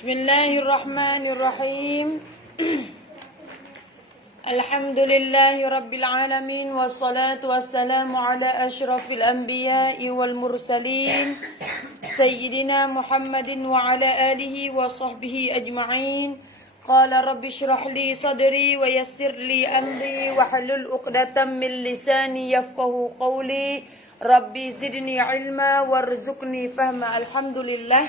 Bismillahirrahmanirrahim. Alhamdulillahi rabbil alamin. Wassalatu wassalamu ala ashrafil anbiya'i wal mursalin Sayyidina Muhammadin wa ala alihi wa sahbihi ajma'in. Qala rabbi shrah li sadri wa yassir li amri wa halul uqdatan min lisani yafqahu qawli. Rabbi zidni ilma warzuqni fahma. Alhamdulillah.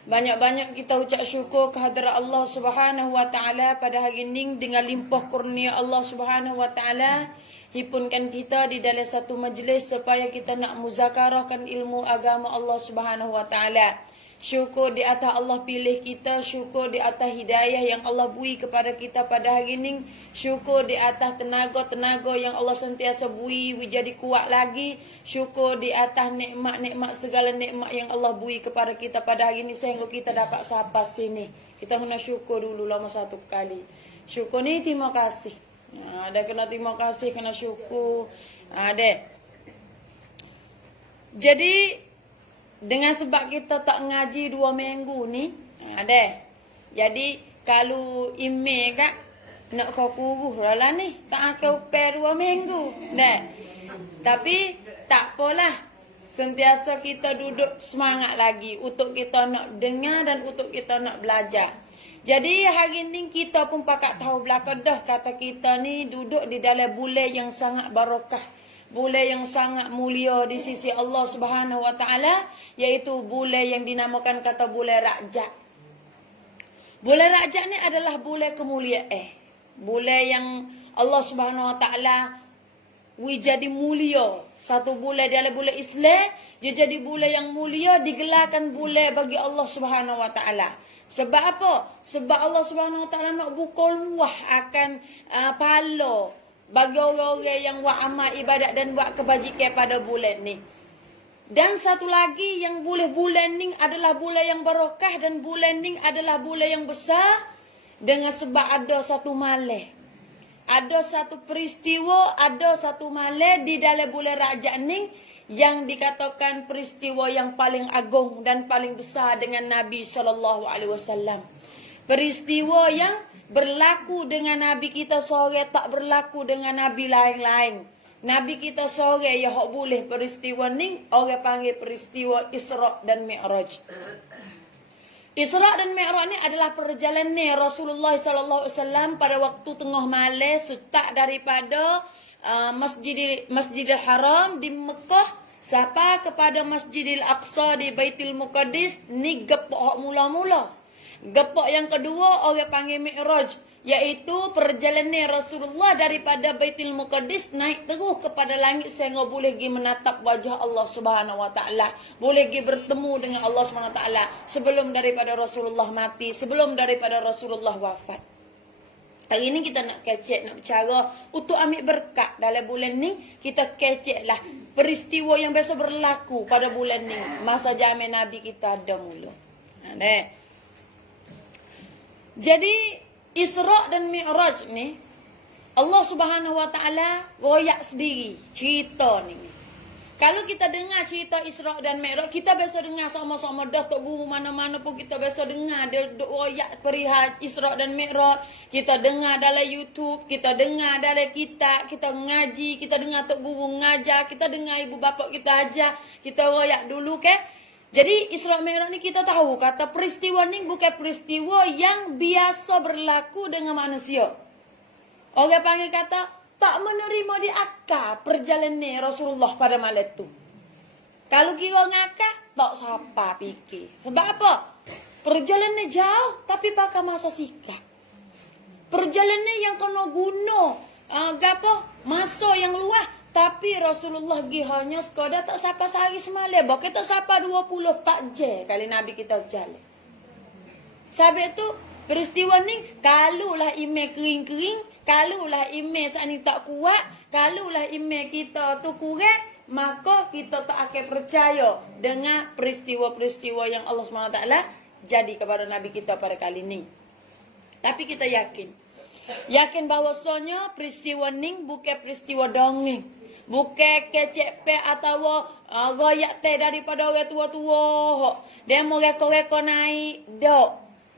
Banyak-banyak kita ucap syukur kehadrat Allah Subhanahu wa taala pada hari ini dengan limpah kurnia Allah Subhanahu wa taala himpunkan kita di dalam satu majlis supaya kita nak muzakarahkan ilmu agama Allah Subhanahu wa taala. Syukur di atas Allah pilih kita, syukur di atas hidayah yang Allah beri kepada kita pada hari ini, syukur di atas tenaga-tenaga yang Allah sentiasa beri jadi kuat lagi, syukur di atas nikmat-nikmat segala nikmat yang Allah beri kepada kita pada hari ini sehingga kita dapat sampai sini. Kita kena syukur dulu lama satu kali. Syukur ni terima kasih. Ada kena terima kasih, kena syukur. Ada. Jadi dengan sebab kita tak ngaji 2 minggu ni, ada. Jadi kalau email kak nak kau kuruh lah ni, tak akan upah 2 minggu. Dah. Tapi tak apalah. Sentiasa kita duduk semangat lagi untuk kita nak dengar dan untuk kita nak belajar. Jadi hari ni kita pun pakat tahu belakang dah kata kita ni duduk di dalam bulan yang sangat barakah. Bulan yang sangat mulia di sisi Allah Subhanahu wa taala, iaitu bulan yang dinamakan kata bulan Rajab. Bulan Rajab ni adalah bulan kemuliaan. Bulan yang Allah Subhanahu wa taala jadi mulia. Satu bulan dalam bulan Islam, dia jadi bulan yang mulia, digelarkan bulan bagi Allah Subhanahu wa taala. Sebab apa? Sebab Allah Subhanahu wa taala nak buka luah akan pahala bagi orang-orang yang buat amal ibadat dan buat kebajikan pada bulan ni. Dan satu lagi yang bulan ni adalah bulan yang barakah dan bulan ni adalah bulan yang besar dengan sebab ada satu malam. Ada satu peristiwa, ada satu malam di dalam bulan Rajab ni yang dikatakan peristiwa yang paling agung dan paling besar dengan Nabi SAW. Peristiwa yang berlaku dengan Nabi kita seorang, tak berlaku dengan Nabi lain-lain. Nabi kita seorang yang hak boleh peristiwa ni, orang panggil peristiwa Isra' dan Mi'raj. Isra' dan Mi'raj ni adalah perjalanan Rasulullah SAW pada waktu tengah malam, start daripada Masjidil Haram di Mekah sampai kepada Masjidil Aqsa di Baitul Muqaddis. Ni gepok hak mula-mula. Gepok yang kedua orang panggil Mi'raj, iaitu perjalanan Rasulullah daripada Baitul Muqaddis naik terus kepada langit sehingga boleh pergi menatap wajah Allah Subhanahu wa taala, boleh pergi bertemu dengan Allah Subhanahu wa taala sebelum daripada Rasulullah mati, sebelum daripada Rasulullah wafat. Hari ini kita nak kecek, nak bicara untuk ambil berkat dalam bulan ni. Kita keceklah peristiwa yang biasa berlaku pada bulan ni, masa zaman Nabi kita ada mula. Jadi Isra' dan Mi'raj ni Allah Subhanahu wa taala royak sendiri cerita ni. Kalau kita dengar cerita Isra' dan Mi'raj, kita biasa dengar sama-sama dah, tok guru mana-mana pun kita biasa dengar dia royak perihal Isra' dan Mi'raj. Kita dengar dalam YouTube, kita dengar dalam kitab, kita ngaji, kita dengar tok guru ngajar, kita dengar ibu bapa kita ajar, kita royak dulu ke. Jadi Isra' Mi'raj ni kita tahu kata peristiwa ni bukan peristiwa yang biasa berlaku dengan manusia. Orang panggil kata tak menerima di akal perjalanan Rasulullah pada malam tu. Kalau kira ngakak, tak siapa fikir. Sebab apa? Perjalanan jauh tapi pakai masa sikap. Perjalanan yang kena guna masa yang luas. Tapi Rasulullah pergi hanya sekadar tak sampai sehari semalam. Bahkan tak sampai 24 jam kali Nabi kita berjalan. Sebab tu peristiwa ni, kalulah email kering-kering, kalulah email saat ni tak kuat, kalulah email kita tu kurang, maka kita tak akan percaya dengan peristiwa-peristiwa yang Allah SWT jadi kepada Nabi kita pada kali ni. Tapi kita yakin bahawasanya peristiwa ni bukan peristiwa dongeng. Bukan kecek pe atau goyak teh daripada orang tua-tua. Dia mau reko-reko naik. Dok.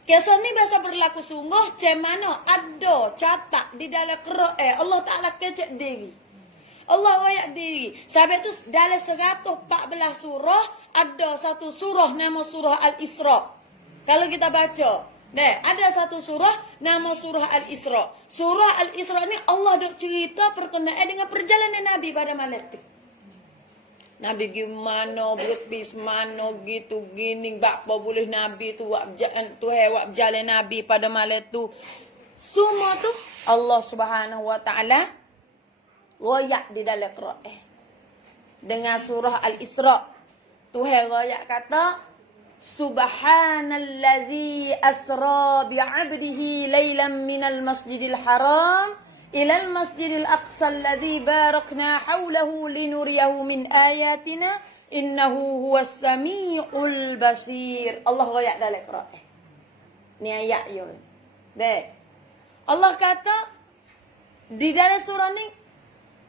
Kisah ni biasa berlaku sungguh. Cemana ada catat di dalam Quran. Allah Ta'ala kecek diri. Allah royak diri. Sebab itu dalam 114 surah. Ada satu surah nama surah Al-Isra. Kalau kita baca. Ada satu surah nama surah Al-Isra. Surah Al-Isra ni Allah dok cerita perkenaan dengan perjalanan Nabi pada malam tu. Nabi gimana, berpis mana gitu gini, bakpo boleh Nabi tu wak jalan Nabi pada malam tu. Semua tu Allah Subhanahu Wa Taala royak di dalam Quran. Dengan surah Al-Isra. Tuhan royak kata Subhanallazi asra bi'abdihi laylan minal masjidil haram ilal masjidil aqsa alladhi barakna hawlahu linuriyahu min ayatina innahu huwas sami'ul basir. Allah royak dalam Quran. Ni ayat yo. Dek. Allah kata di dalam surah ni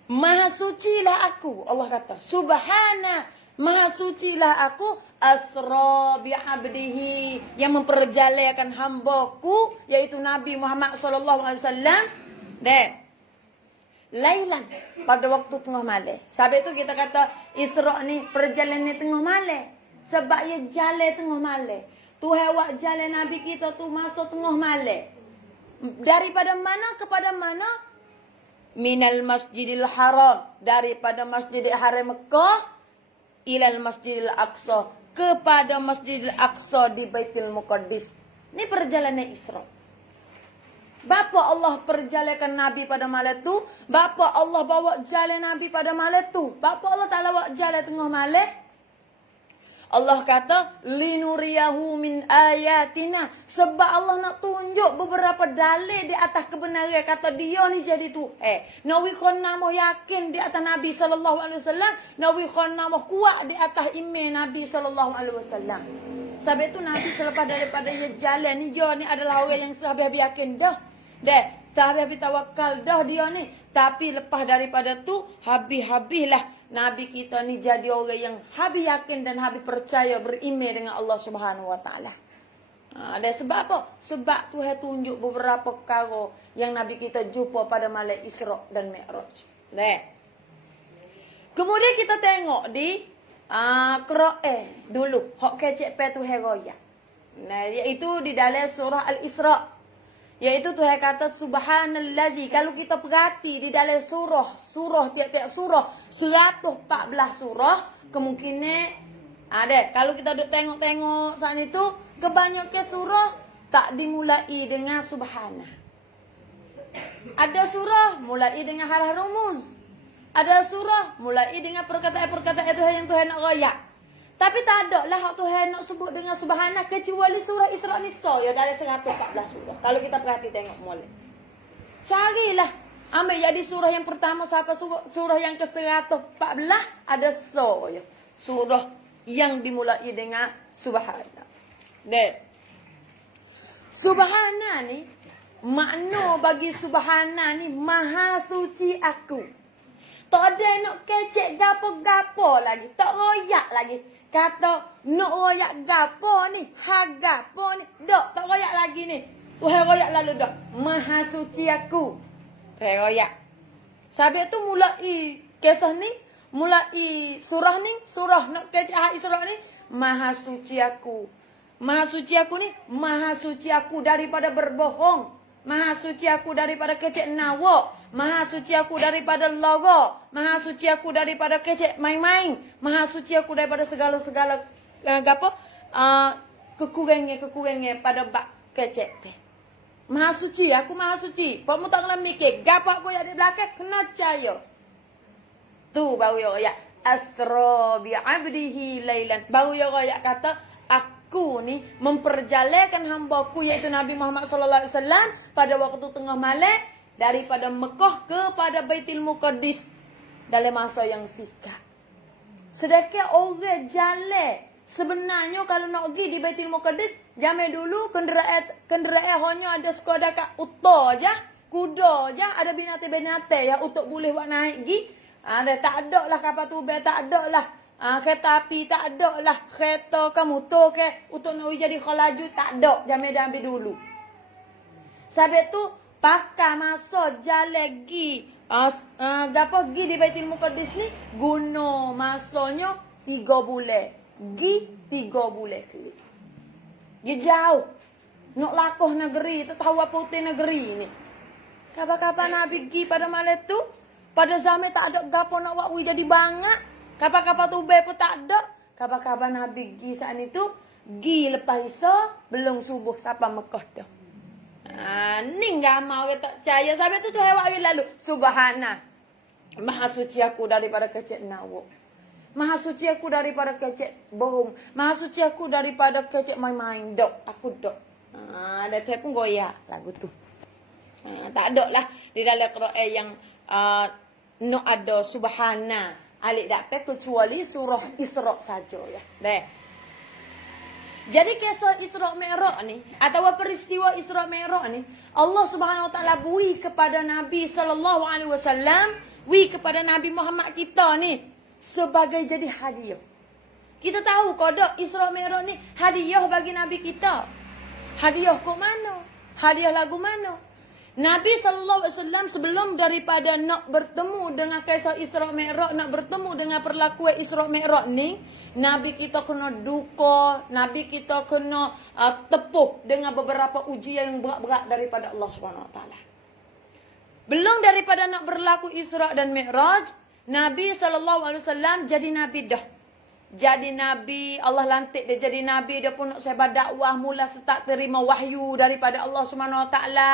Maha sucilah aku. Allah kata Subhana Maha sucilah aku asra bi'abdihi yang memperjalakan hambaku yaitu Nabi Muhammad sallallahu alaihi wasallam lailan pada waktu tengah malam. Sebab itu kita kata Isra ni perjalanan tengah malam. Sebab ia jalan tengah malam. Tuhan wak jalan Nabi kita tu masuk tengah malam. Daripada mana kepada mana? Minal Masjidil Haram, daripada Masjidil Haram Mekah ilal Masjidil Aqsa, kepada Masjidil Aqsa di Baitul Muqaddis. Ini perjalanan Isra. Bapa Allah perjalakan Nabi pada malam tu, bapa Allah bawa jalan Nabi pada malam tu. Bapa Allah Ta'ala bawa jalan tengah malam. Allah kata linuriyahu min ayatina, sebab Allah nak tunjuk beberapa dalil di atas kebenaran. Kata dia ni jadi tu nawi kon nama yakin di atas Nabi sallallahu alaihi wasallam, nawi kon nama kuat di atas iman Nabi sallallahu alaihi wasallam. Sebab itu Nabi selepas daripada dia jalan ni, dia ni adalah orang yang sehabis-habis yakin dah. Tak habis tawakal dah dia ni. Tapi lepas daripada tu habis-habislah Nabi kita ni jadi orang yang habis yakin dan habis percaya beriman dengan Allah Subhanahu Wa Taala. Dan sebab apa? Sebab Tuhan tunjuk beberapa perkara yang Nabi kita jumpa pada malam Isra dan Mi'raj. Kemudian kita tengok di Quran dulu. Hak kecek pe Tuhan royak. Iaitu di dalam surah Al-Isra. Iaitu Tuhan kata Subhanallazi. Kalau kita perhati di dalam surah tiap-tiap surah 114 surah, kemungkinan ada. Kalau kita duk tengok-tengok saat itu, kebanyakan surah tak dimulai dengan Subhana. Ada surah mulai dengan harah rumus. Ada surah mulai dengan perkataan-perkataan Tuhan yang Tuhan nak royak. Tapi tak ada lah hak Tuhan nak sebut dengan Subhana kecuali surah Isra Nisa ya dari 114 surah. Kalau kita perhati tengok mulai. Carilah. Ambil jadi surah yang pertama sampai surah yang ke-114 ada ya. Surah yang dimulai dengan Subhana. Subhana ni makna bagi Subhana ni maha suci aku. Tak ada nak kecek gapo-gapo lagi, tak royak lagi. Kata nak royak gapo ni, gapo ni. Dok, tak royak lagi ni. Tuhan royak lalu dak. Maha suci aku. Tuhan royak. Sebab tu mulai kisah ni, mulai surah ni, surah nak kecek Isra ni, maha suci aku. Maha suci aku ni, maha suci aku daripada berbohong. Maha suci aku daripada kecek nawak. Maha suci aku daripada logo. Maha suci aku daripada kecek main-main. Maha suci aku daripada segala-segala kekurangan pada bak kecek. Maha suci, aku maha suci. Kamu tak kena mikir, gapo aku yang di belakang kena percaya. Tu baru ya asra bi 'abdihi lailan. Baru ya kata aku ni memperjalakan hamba-Ku iaitu Nabi Muhammad sallallahu alaihi wasallam pada waktu tengah malam daripada Mekah kepada Baitul Muqaddis dalam masa yang singkat. Sedangkan orang jalan sebenarnya kalau nak pergi di Baitul Muqaddis zaman dulu kenderaan hanya ada sekadar kat unta aja, kuda aja, ada binatang-binatang yang untuk boleh buat naik pergi. Dah tak ada lah kapal tubel, tak ada lah. Kereta api tak ada lah. Kereta ke motor ke untuk nak jadi khalaju tak ada. Jamil dah ambil dulu. Sebab tu pakai masa jalan gi gapo gi di Baitul Muqaddis ni guna masanya 3 bulan. Gi 3 bulan kali. Dia jauh. Nak lakuh negeri, tak tahu apa utai negeri ni. Kapan-kapan Nabi gi pada malam tu, pada zaman tak ada gapo nak buat jadi banyak. Kapan-kapan tu pun tak ada. Kapan-kapan Nabi gi saat itu, gi lepas Isya, belum subuh sampai Mekah dah. Ni gamau orang tak percaya. Sampai tu hewan lalu. Subhana. Maha suci aku daripada kecil nawak. Maha suci aku daripada kecil bohong. Maha suci aku daripada kecil main-main. Dok. Aku dok. Ada pun goyak lagu tu. Tak ada lah. Di dalam Quran yang no ada subhana. Alik tak kecuali surah Isra saja ya. Deh. Jadi kisah Isra Mi'raj ni atau peristiwa Isra Mi'raj ni Allah Subhanahu Wa Taala beri kepada Nabi sallallahu alaihi wasallam, beri kepada Nabi Muhammad kita ni sebagai jadi hadiah. Kita tahu kodok Isra Mi'raj ni hadiah bagi Nabi kita. Hadiah ke mana? Hadiah lagu mana? Nabi sallallahu alaihi wasallam sebelum daripada nak bertemu dengan kisah Isra Mi'raj, nak bertemu dengan perlakuan Isra Mi'raj ni, Nabi kita kena duka, Nabi kita kena tepuh dengan beberapa ujian yang berat-berat daripada Allah Subhanahu Wa Taala. Belum daripada nak berlaku Isra dan Mi'raj, Nabi sallallahu alaihi wasallam jadi nabi dah. Jadi nabi, Allah lantik dia jadi nabi, dia pun nak sebar dakwah, mula start terima wahyu daripada Allah Subhanahu Wa Taala.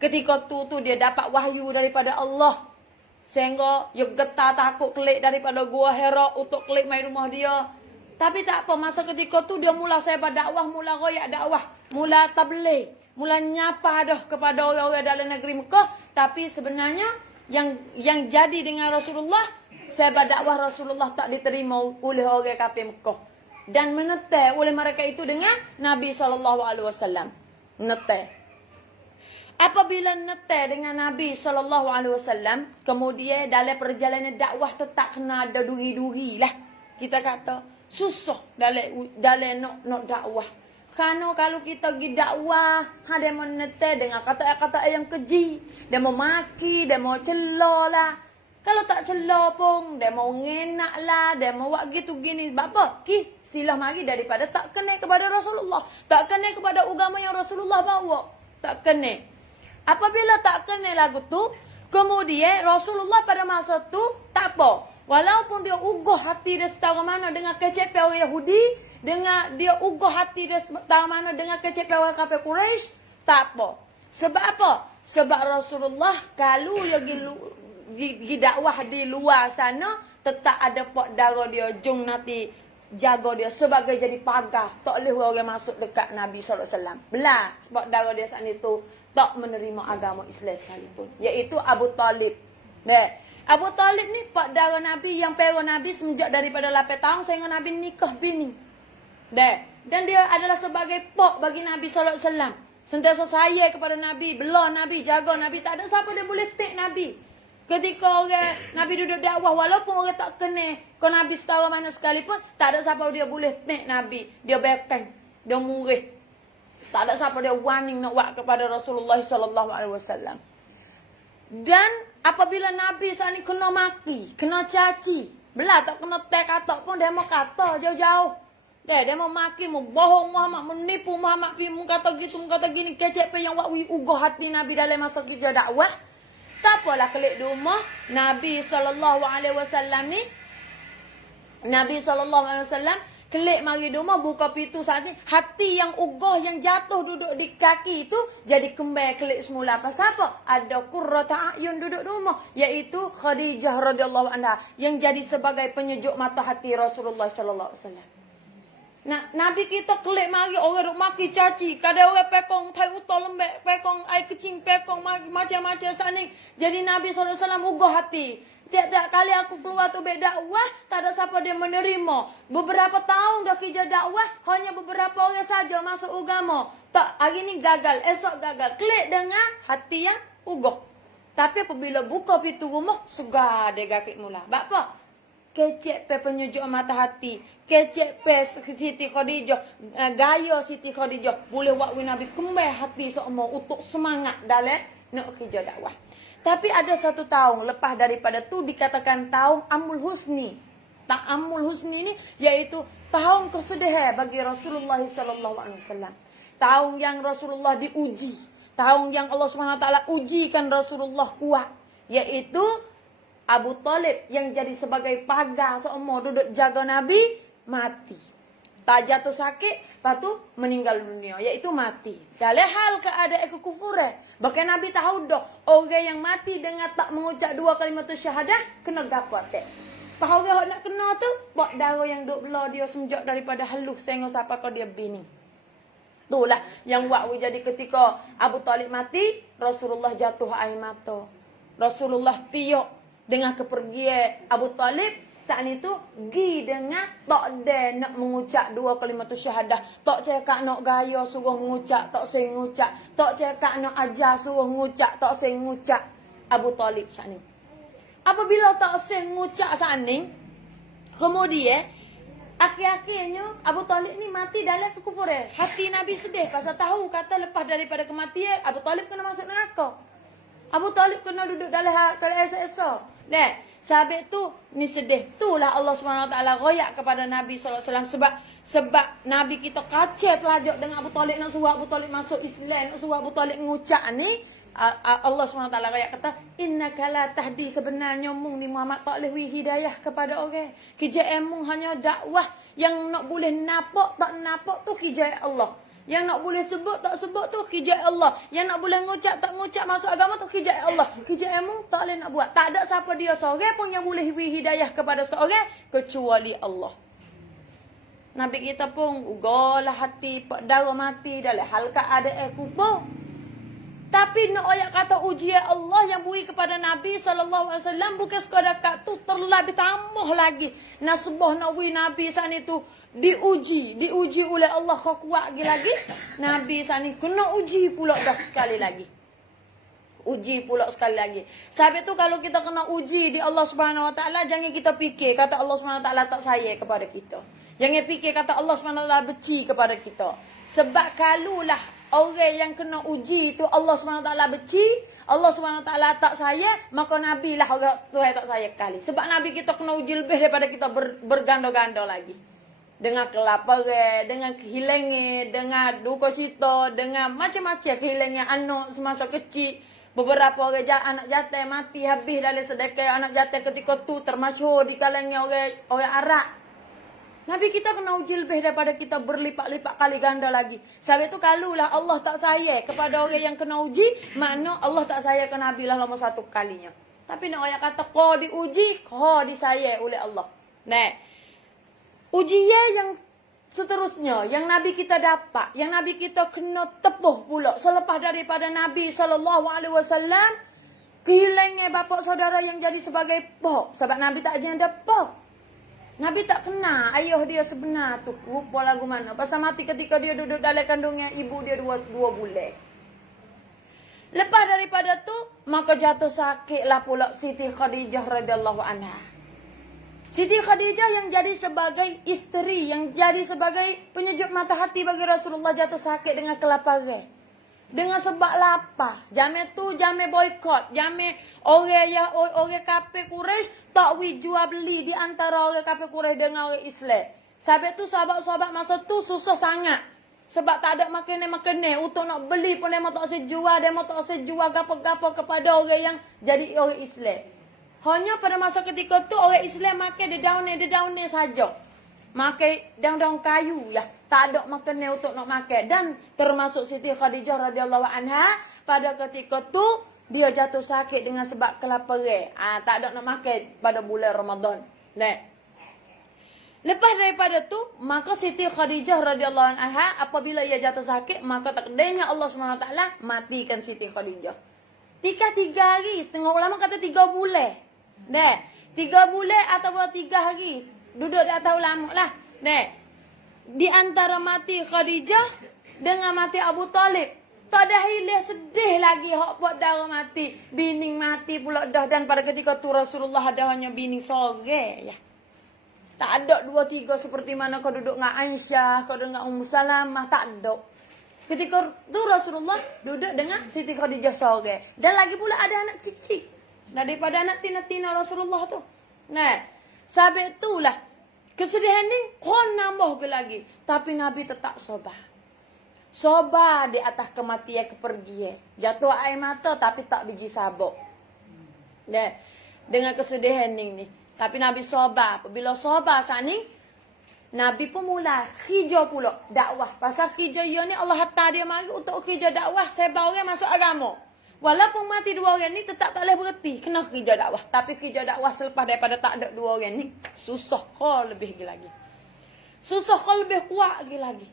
Ketika tu dia dapat wahyu daripada Allah. Sehingga dia getar takut kelik daripada gua Hira untuk kelik mai rumah dia. Tapi tak apa, masa ketika tu dia mula sebar dakwah, mula royak dakwah, mula tabligh, mula nyapa dah kepada orang-orang dalam negeri Mekah. Tapi sebenarnya yang jadi dengan Rasulullah, sebar dakwah Rasulullah tak diterima oleh orang kafir Mekah. Dan menetai oleh mereka itu dengan Nabi SAW. Menetai. Apabila netai dengan Nabi SAW, kemudian dalam perjalanan dakwah tetap kena ada duri-duri lah. Kita kata susah dalam nak dakwah. Kerana kalau kita pergi dakwah, dia mau netai dengan kata-kata yang keji. Dia mau maki, dia mau celah lah. Kalau tak celah pun, dia mau ngenak lah, dia mau buat gitu gini. Bapa, silah mari daripada tak kena kepada Rasulullah. Tak kena kepada agama yang Rasulullah bawa. Tak kena. Apabila tak kenal lagu tu, kemudian Rasulullah pada masa tu tak apa. Walaupun dia ugah hati dia setara mana dengan kecepain orang Yahudi, dengan dia ugah hati dia setara mana dengan kecepain orang kafir Quraisy, tak apa. Sebab apa? Sebab Rasulullah kalau dia pergi dakwah di luar sana, tetap ada pak darah dia jung nanti jaga dia sebagai jadi pagar. Tak boleh orang masuk dekat Nabi SAW. Belah sebab darah dia saat itu tak menerima agama Islam sekalipun. Iaitu Abu Talib. Abu Talib ni pak darah Nabi yang pera Nabi semenjak daripada 8 tahun sehingga Nabi nikah bini. Dan dia adalah sebagai pak bagi Nabi SAW. Sentiasa sayang kepada Nabi, bela Nabi, jaga Nabi. Tak ada siapa dia boleh take Nabi. Ketika orang Nabi duduk dakwah, walaupun orang tak kenal ke Nabi setara mana sekalipun, tak ada siapa dia boleh take Nabi. Dia bekeng, dia murih. Tak ada siapa dia warning nak buat kepada Rasulullah SAW. Dan apabila Nabi saat ni kena maki, kena caci, belah tak kena tek kata pun dia mau kata jauh-jauh. Dia mau maki, mau bohong Muhammad, menipu Muhammad, mau kata gitu, mau kata gini, kecek pe yang buat ugah hati Nabi dalam masa kerja dakwah. Tak apalah kelik di rumah Nabi SAW ni. Nabi SAW kelik mari di rumah, buka pintu saat ni. Hati yang ugah, yang jatuh duduk di kaki itu jadi kembali kelik semula. Pasal apa? Ada qurrata a'yun duduk di rumah. Iaitu Khadijah radhiyallahu anha. Yang jadi sebagai penyejuk mata hati Rasulullah SAW. Nah, Nabi kita kelik mari orang duk maki caci. Kadang orang pekong thai utol lembek, pekong air kecing, pekong macam-macam saat ni. Jadi Nabi SAW ugah hati. Tiap-tiap kali aku keluar tu berdakwah, tak ada siapa dia menerima. Beberapa tahun dah kerja dakwah, hanya beberapa orang saja masuk agama. Tak, hari ni gagal, esok gagal. Klik dengan hati yang ugah. Tapi apabila buka pintu rumah, segar dia gakit mula. Bapa? Kecek pe penyejuk mata hati. Kecek pe Siti Khadijah. Gaya Siti Khadijah. Boleh buat Nabi kembali hati semua untuk semangat dalam nak kerja dakwah. Tapi ada satu tahun lepas daripada tu dikatakan tahun Amul Husni. Amul Husni ni iaitu tahun kesudahan bagi Rasulullah sallallahu alaihi wasallam. Tahun yang Rasulullah diuji. Tahun yang Allah SWT ujikan Rasulullah kuat. Iaitu Abu Talib yang jadi sebagai pagar seumur duduk jaga Nabi, mati. Tak jatuh sakit, lepas tu meninggal dunia. Iaitu mati. Dalam hal keadaan kekufuran. Bahkan Nabi tahu dah, orang yang mati dengan tak mengucap dua kalimat syahadah, kena gapat. Pak orang nak kena tu, buat darah yang duk belah dia senjak daripada halus. Sehingga siapa kau dia bini. Itulah yang buat jadi ketika Abu Talib mati, Rasulullah jatuh air mata. Rasulullah tiok dengan kepergian Abu Talib. Saat itu pergi dengan tak ada nak mengucap dua kalimat syahadah. Tak cakap nak gaya suruh mengucap, tak saya mengucap. Tak cakap nak ajar suruh mengucap, tak saya mengucap. Abu Talib saat ini. Apabila tak saya mengucap saat ini, kemudian akhir-akhirnya Abu Talib ni mati dalam kekufuran. Hati Nabi sedih pasal tahu kata lepas daripada kematian Abu Talib kena masuk neraka. Abu Talib kena duduk dalam esa-esa. Dek, sahabat tu ni sedih. Itulah Allah SWT royak kepada Nabi SAW sebab Nabi kita kacau pelajak dengan Abu Talib nak suruh Abu Talib masuk Islam, nak suruh Abu Talib mengucap ni. Allah SWT royak kata, innaka la tahdi, sebenarnya mung ni Muhammad tak boleh hidayah kepada orang. Kijai mung hanya dakwah yang nak boleh nampak tak nampak tu kijai Allah. Yang nak boleh sebut tak sebut tu kijai Allah. Yang nak boleh ngucap tak ngucap masuk agama tu kijai Allah. Kijai mung tak boleh nak buat. Tak ada siapa dia seorang pun yang boleh hidayah kepada seorang kecuali Allah. Nabi kita pun ugalah hati darah mati dalam hal keadaan kubur. Tapi nak ayat kata ujian Allah yang beri kepada Nabi SAW bukan sekadar kat tu, terlebih tambah lagi. Nasbah nawi Nabi saat itu diuji oleh Allah kau kuat lagi. Nabi saat ini kena uji pula dah sekali lagi. Uji pula sekali lagi. Sebab itu kalau kita kena uji di Allah Subhanahu Wa Taala, jangan kita fikir kata Allah Subhanahu Wa Taala tak sayang kepada kita. Jangan fikir kata Allah Subhanahu Wa Taala benci kepada kita. Sebab kalulah orang yang kena uji itu Allah SWT benci, Allah SWT tak sayang, maka Nabi lah orang Tuhan tak sayang kali. Sebab Nabi kita kena uji lebih daripada kita berganda-ganda lagi. Dengan kelaparan, dengan kehilangan, dengan duka cita, dengan macam-macam kehilangan anak semasa kecil. Beberapa orang anak jatuh mati habis dalam sedekah anak jatuh ketika tu termasyhur di kalangan orang Arab. Nabi kita kena uji lebih daripada kita berlipat-lipat kali ganda lagi. Sebab itu kalulah Allah tak sayang kepada orang yang kena uji, makna Allah tak sayang ke Nabi lah lama satu kalinya. Tapi nak ayat kata kau diuji, kau disayang oleh Allah. Nah, ujian yang seterusnya yang Nabi kita dapat, yang Nabi kita kena tepuh pula selepas daripada Nabi SAW kehilangan bapa saudara yang jadi sebagai pok. Sebab Nabi tak ada pok. Nabi tak kenal ayah dia sebenar tu. Rupa lagu mana. Pasal mati ketika dia duduk dalam kandungan ibu dia dua bulan. Lepas daripada tu, maka jatuh sakitlah pula Siti Khadijah radhiyallahu anha. Siti Khadijah yang jadi sebagai isteri, yang jadi sebagai penyejuk mata hati bagi Rasulullah jatuh sakit dengan kelaparan. Dengan sebab lapar. Jamai tu jamai boykot. Jamai orang kafir Quraisy tak jual beli di antara orang kafir Quraisy dengan orang Islam. Sebab tu sahabat-sahabat masa tu susah sangat. Sebab tak ada makanan-makanan untuk nak beli pun mereka tak sejual, mereka tak sejual gapo-gapo kepada orang yang jadi orang Islam. Hanya pada masa ketika tu orang Islam makan dedaun saja. Makan daun-daun kayu ya. Tak ada makanan untuk nak makan. Dan termasuk Siti Khadijah radhiyallahu anha. Pada ketika tu dia jatuh sakit dengan sebab kelaparan. Tak ada nak makan pada bulan Ramadan. Nah. Lepas daripada tu, maka Siti Khadijah radhiyallahu anha apabila ia jatuh sakit, maka takdirnya Allah SWT matikan Siti Khadijah. 3 hari, setengah ulama kata 3 bulan. Nah, 3 bulan atau 3 hari. Duduk di atas ulama lah. Nah. Di antara mati Khadijah dengan mati Abu Talib. Tak ada hilir sedih lagi hak buat darah mati. Bining mati pula dah. Dan pada ketika tu Rasulullah ada hanya bining sore ya. Tak ada 2-3 seperti mana kau duduk dengan Aisyah, kau duduk dengan Ummu Salamah, tak ada. Ketika tu Rasulullah duduk dengan Siti Khadijah sore. Dan lagi pula ada anak kecil. Daripada anak tina-tina Rasulullah tu. Nah, sebab itulah kesedihan ni kau nambah lagi. Tapi Nabi tetap sabar. Sabar di atas kematian kepergian. Jatuh air mata tapi tak biji sabuk. Dengan kesedihan ni. Tapi Nabi sabar. Apabila sabar saat ni, Nabi pun mula hijau pula dakwah. Pasal hijau ni Allah hantar dia mari untuk hijau dakwah. Sebar orang masuk agama. Walaupun mati 2 orang ni tetap tak boleh berhenti. Kena hijau dakwah. Tapi hijau dakwah selepas daripada tak ada 2 orang ni. Susah kau lebih lagi. Susah kau lebih kuat lagi.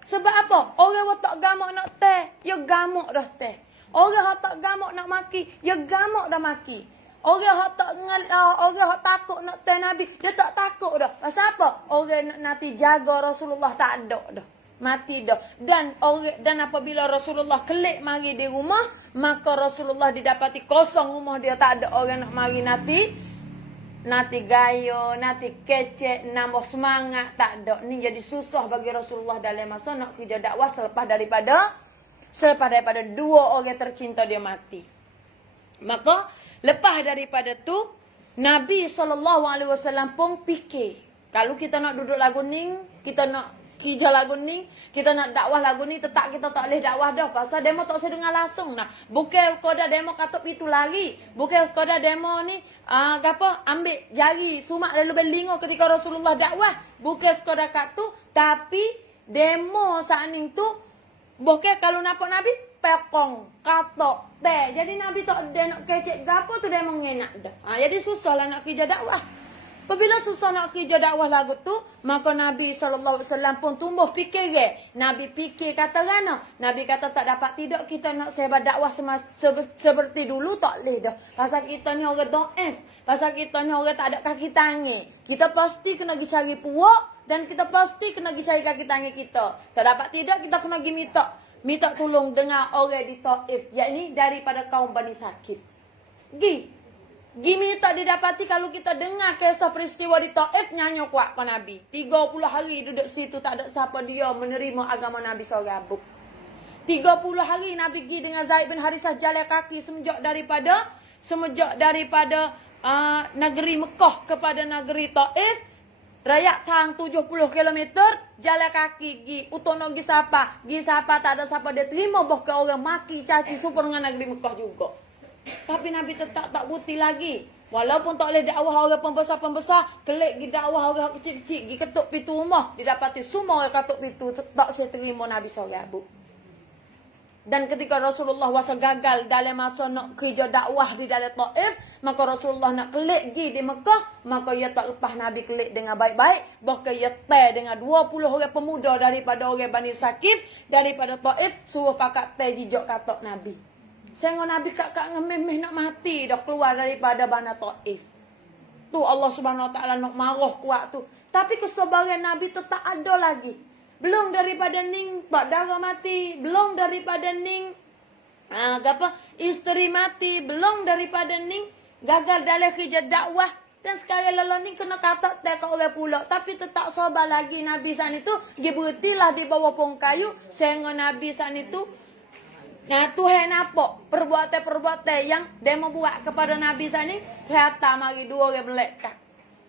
Sebab apa? Orang yang tak gamak nak teh, ya gamak dah teh. Orang yang tak gamak nak maki, ya gamak dah maki. Orang yang takut nak teh Nabi, dia tak takut dah. Pasal apa? Orang nak nanti jaga Rasulullah tak ada dah. Mati dah. Dan apabila Rasulullah kelik mari di rumah, maka Rasulullah didapati kosong rumah dia, tak ada orang nak mari nanti gayo, nanti kecek, nambah semangat, tak ada. Ni jadi susah bagi Rasulullah dalam masa nak kerja dakwah selepas daripada 2 orang tercinta dia mati. Maka lepas daripada tu Nabi SAW pun fikir, kalau kita nak duduk lagu ni, kita nak kerja lagu ni, kita nak dakwah lagu ni, tetap kita tak boleh dakwah dah. Pasal demo tak usah dengar langsung nah. Bukan koda demo katuk itu lagi. Bukan koda demo ni, ambil jari, sumak lalu berlingo ketika Rasulullah dakwah. Bukan sekoda katuk, tapi demo saat ni tu, bukan kalau nampak Nabi, pekong, katok, teh. Jadi Nabi tak ada nak kecek gapo tu demo ngenak dah. Jadi susah lah nak kerja dakwah. Apabila susah nak kerja dakwah lagu tu, maka Nabi SAW pun tumbuh fikir. Nabi fikir kata gana. Nabi kata tak dapat tidak kita nak sebar dakwah seperti dulu tak boleh dah. Pasal kita ni orang do'ef. Pasal kita ni orang tak ada kaki tangan. Kita pasti kena pergi cari puak dan kita pasti kena pergi cari kaki tangan kita. Tak dapat tidak kita kena pergi minta tolong dengan orang di Taif. Yakni daripada kaum Bani Sakif. Gimi tak didapati kalau kita dengar kisah peristiwa di Taif nyanyi kuat ke Nabi. 30 hari duduk situ tak ada siapa dia menerima agama Nabi SAW. 30 hari Nabi pergi dengan Zaid bin Harisah jalan kaki semenjak daripada negeri Mekah kepada negeri Taif. Rayak tang 70 km jalan kaki pergi. Untuk nak pergi siapa? Pergi siapa tak ada siapa dia terima bahkan orang maki caci super dengan negeri Mekah juga. Tapi Nabi tetap tak putih lagi. Walaupun tak boleh dakwah orang pembesar-pembesar, kelik pergi dakwah orang kecil-kecil, pergi ketuk pintu rumah, didapati semua orang ketuk pintu, tak saya terima Nabi SAW. Dan ketika Rasulullah wasa gagal dalam masa nak kerja dakwah di dalam Taif, maka Rasulullah nak kelik pergi di Mekah, maka ia tak lepas Nabi kelik dengan baik-baik, bahkan ia teh dengan 20 orang pemuda daripada orang Bani Sakif, daripada Taif, suruh kakak teh jijak katok Nabi. Sehingga Nabi kakak ngemeh nak mati dah keluar daripada Bani Taif. Tu Allah Subhanahu Wa Taala nak marah kuat tu. Tapi kesabaran Nabi tu tak ada lagi. Belum daripada ning bak darah mati, belum daripada ning isteri mati, belum daripada ning gagal dalam kerja dakwah. Dan sekarang lalu ni kena kata tak orang pula. Tapi tetap sabar lagi Nabi saat itu. Dia berhentilah di bawah pohon kayu. Sehingga Nabi saat itu Tuhan nampak perbuatan-perbuatan yang dia membuat kepada Nabi saat ni. Kata mari 2 orang malaikat.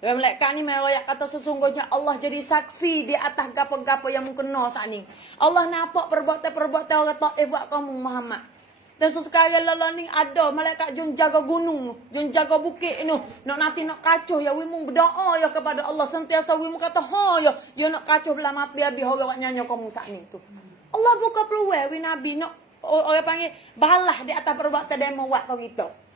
Orang malaikat ni merayak kata sesungguhnya Allah jadi saksi di atas gapo-gapo yang mengkena saat ni. Allah nampak perbuatan-perbuatan orang Taif buat kamu Muhammad. Dan sekarang lalu ni ada malaikat jom jaga gunung, jom jaga bukit ni. Nak kacau ya wimu berdoa ya kepada Allah. Sentiasa wimu kata ya nak kacau belah mati habis orang nyanyi kamu saat ni tu. Allah buka peluang wi Nabi nak orang panggil balah di atas perbuatan dia mau buat kau kita.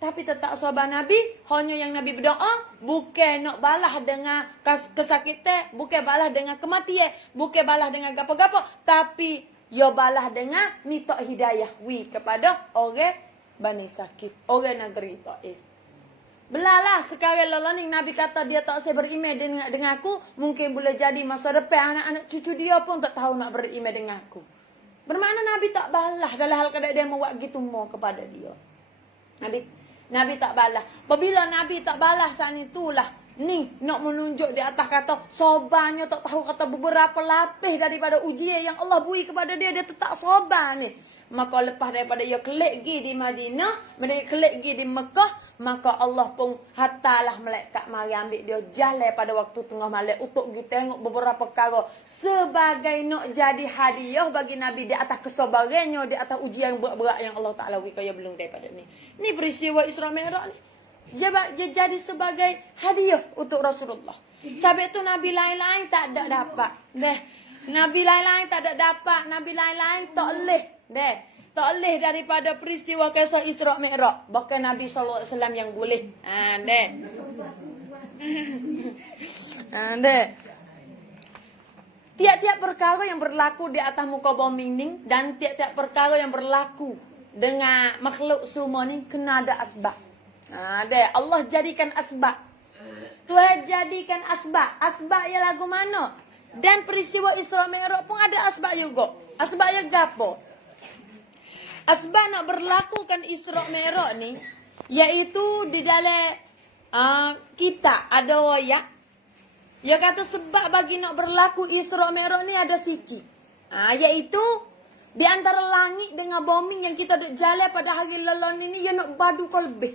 Tapi tetap sahabat Nabi, hanya yang Nabi berdoa, bukan nak balah dengan kesakitan, bukan balah dengan kematian, bukan balah dengan gapo-gapo, tapi ya balah dengan minta hidayah kepada orang Bani Sakif, orang negeri Taif. Belalah sekarang lalu ni Nabi kata dia tak usah beriman dengan aku, mungkin boleh jadi masa depan anak-anak cucu dia pun tak tahu nak beriman dengan aku. Bermakna Nabi tak balas dalam hal kadang dia mau buat gitu mau kepada dia. Nabi tak balas. Apabila Nabi tak balas saat itulah ni nak menunjuk di atas kata sabarnya tak tahu kata beberapa lapis daripada ujian yang Allah beri kepada dia tetap sabar ni. Maka lepas daripada ia kelik pergi di Madinah, mereka kelik pergi di Mekah, maka Allah pun hatalah malaikat mari ambil dia jalan pada waktu tengah malam untuk pergi tengok beberapa perkara sebagai nak jadi hadiah bagi Nabi di atas kesabarannya, di atas ujian yang berat-berat yang Allah Ta'ala beri kaya belum daripada ni. Ni peristiwa Isra Mi'raj ni. Dia jadi sebagai hadiah untuk Rasulullah. Sebab itu Nabi lain-lain tak ada dapat. Nabi lain-lain tak ada dapat. Nabi lain-lain tak boleh. Tak boleh daripada peristiwa kisah Isra Mi'raj. Bahkan Nabi SAW yang boleh. Tiap-tiap perkara yang berlaku di atas muka bumi ni dan tiap-tiap perkara yang berlaku dengan makhluk semua ni kena ada asbab. Allah jadikan asbab. Tuhan jadikan asbab. Asbab yang lagu mana? Dan peristiwa Isra Mi'raj pun ada asbab juga. Asbab yang gapo? Asbab nak berlakukan Isra Mi'raj ni, iaitu di dalam kita ada ayat. Dia kata sebab bagi nak berlaku Isra Mi'raj ni ada sikit. Iaitu di antara langit dengan bumi yang kita duk jalan pada hari lalu ni, dia nak badu kau lebih.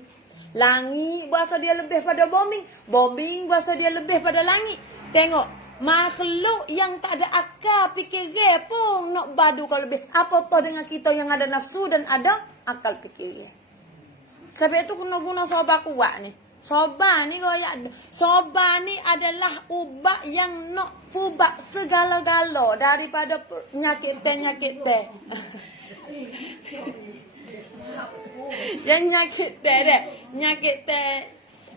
Langit berasa dia lebih pada bumi. Bumi berasa dia lebih pada langit. Tengok. Makhluk yang tak ada akal fikiran pun nak badu kau lebih. Apa tu dengan kita yang ada nafsu dan ada akal fikiran. Sebab itu kena guna sabar kuat ni. Sabar ni goyak. Sabar ni adalah ubat yang nak fubat segala-gala daripada nyakit teh. Yang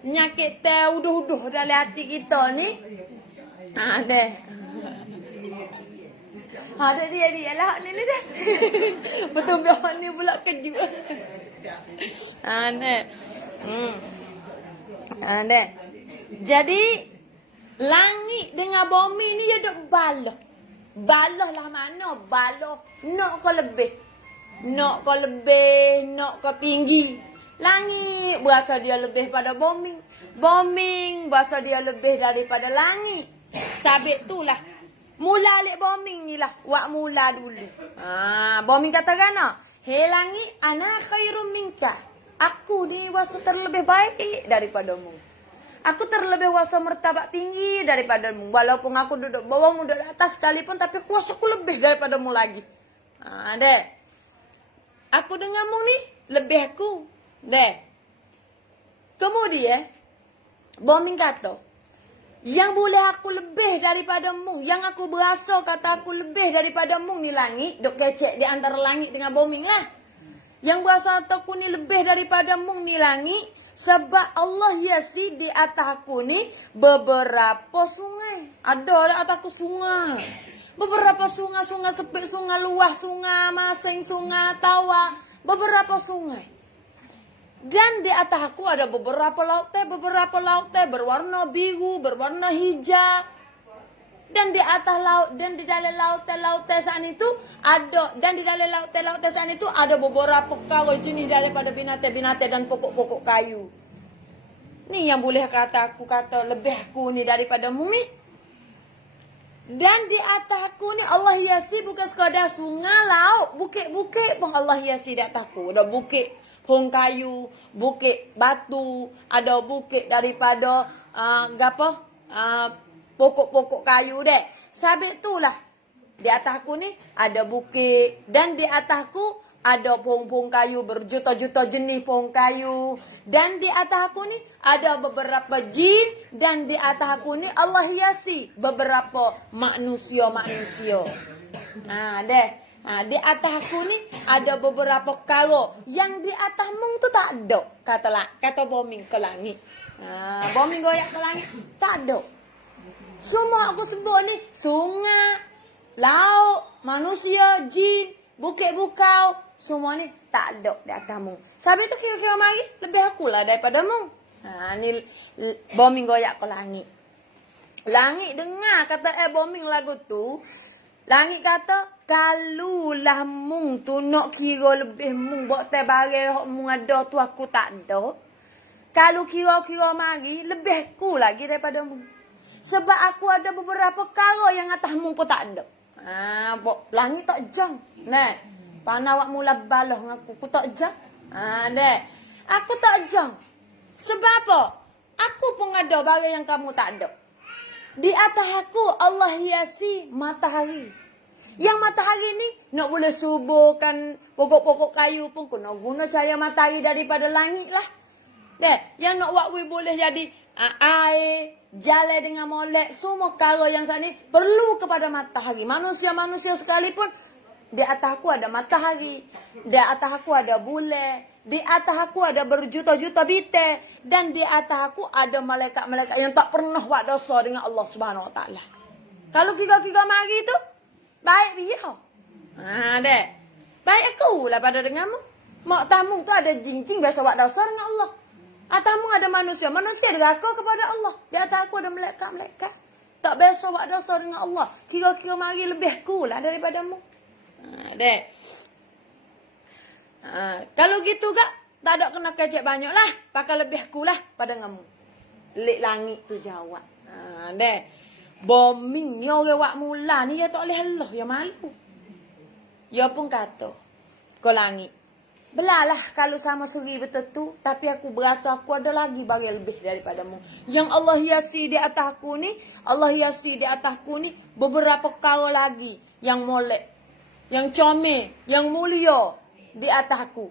nyakit teh uduh-uduh dalam hati kita ni. Ada dia lah ni dah. Betul biar ni pula kejut. Ada. Jadi langit dengan bumi ni dia duk balah. Balah lah mana? Balah nak kau lebih. Nak kau tinggi. Langit berasa dia lebih pada bumi. Bumi berasa dia lebih daripada langit. Sabit tu lah. Mula alik bombing ni lah. Wak mula dulu. Bombing kata kan? Hei langit, ana khairum minka. Aku ni wasa terlebih baik daripadamu. Aku terlebih wasa martabat tinggi daripadamu. Walaupun aku duduk bawahmu, duduk atas sekalipun. Tapi kuasaku lebih daripadamu lagi. Dek. Aku denganmu ni, lebih aku. Dek. Kemudian, bombing kata, yang boleh aku lebih daripadamu, yang aku berasa kata aku lebih daripadamu ni langit, duk kecek di antara langit dengan bumi lah. Yang berasa aku ni lebih daripadamu ni langit, sebab Allah hiasi di atas aku ni beberapa sungai. Ada di atasku sungai. Beberapa sungai sepik, sungai luas, sungai masing, sungai tawa, beberapa sungai. Dan di atas aku ada beberapa laut teh berwarna biru, berwarna hijau. Dan di atas laut dan di dalam laut teh saat itu ada, dan di dalam laut teh saat itu ada beberapa perkara jenis daripada binatang-binatang dan pokok-pokok kayu. Ni yang boleh kata aku kata lebih aku ni daripada bumi. Dan di atas aku ni Allah hiasi bukan sekadar sungai, laut, bukit-bukit pun Allah hiasi di atas aku. Ada bukit pohon kayu, bukit batu, ada bukit daripada pokok-pokok kayu dek. Sebab itulah di atasku ni ada bukit dan di atasku ada pohon-pohon kayu berjuta-juta jenis pohon kayu dan di atasku ni ada beberapa jin dan di atasku ni Allah hiasi beberapa manusia-manusia. Dek. Di atas aku ni ada beberapa perkara yang di atas mung tu tak ada. Kata bombing ke langit. Bombing goyak ke langit. Tak ada. Semua aku sebut ni sungai, laut, manusia, jin, bukit bukau, semua ni tak ada di atas mung. Sebab itu kira-kira mari lebih akulah daripada mung. Ni bombing goyak ke langit. Langit dengar kata bombing lagu tu. Langit kata Kalulah mung tu nak kira lebih mung buat teh barang hok mung ada tu aku tak ada. Kalau kira-kira mari lebih ku lagi daripada mung. Sebab aku ada beberapa perkara yang atas mung pun tak ada. Langit tak jang. Nah, panah awak mula balah dengan aku tak jang. Dek. Aku tak jang. Sebab apa? Aku pun ada barang yang kamu tak ada. Di atas aku Allah hiasi matahari. Yang matahari ni nak boleh suburkan pokok-pokok kayu pun kena guna cahaya matahari daripada langit lah. Dek, yang nak wakwi boleh jadi air, jalan dengan molek, semua kalau yang saat ni perlu kepada matahari. Manusia-manusia sekalipun, di atas aku ada matahari, di atas aku ada bulan, di atas aku ada berjuta-juta bintang, dan di atas aku ada malaikat-malaikat yang tak pernah buat dosa dengan Allah Subhanahu Wa Taala. Kalau kira-kira mari tu, baik dia. Dek. Baik aku lah pada denganmu. Mak tamu tu ada jin-jin biasa buat dosa dengan Allah. Atasmu ada manusia. Manusia deraka kepada Allah. Di atas aku ada malaikat-malaikat. Tak biasa buat dosa dengan Allah. Kira-kira mari lebih ku lah daripadamu. Dek. Kalau gitu kak, tak ada kena kecek banyak lah. Pakai lebih ku lah pada ngamu. Lek langit tu jawab. Dek. Bombing ni orang wak mula ni, dia tak boleh Allah, dia malu. Dia pun kata, kau langit. Belalah kalau sama suri betul tu, tapi aku berasa aku ada lagi bagi lebih daripadamu. Yang Allah hiasi di atasku ni, Allah hiasi di atasku ni, beberapa perkara lagi yang molek, yang comel, yang mulia di atasku.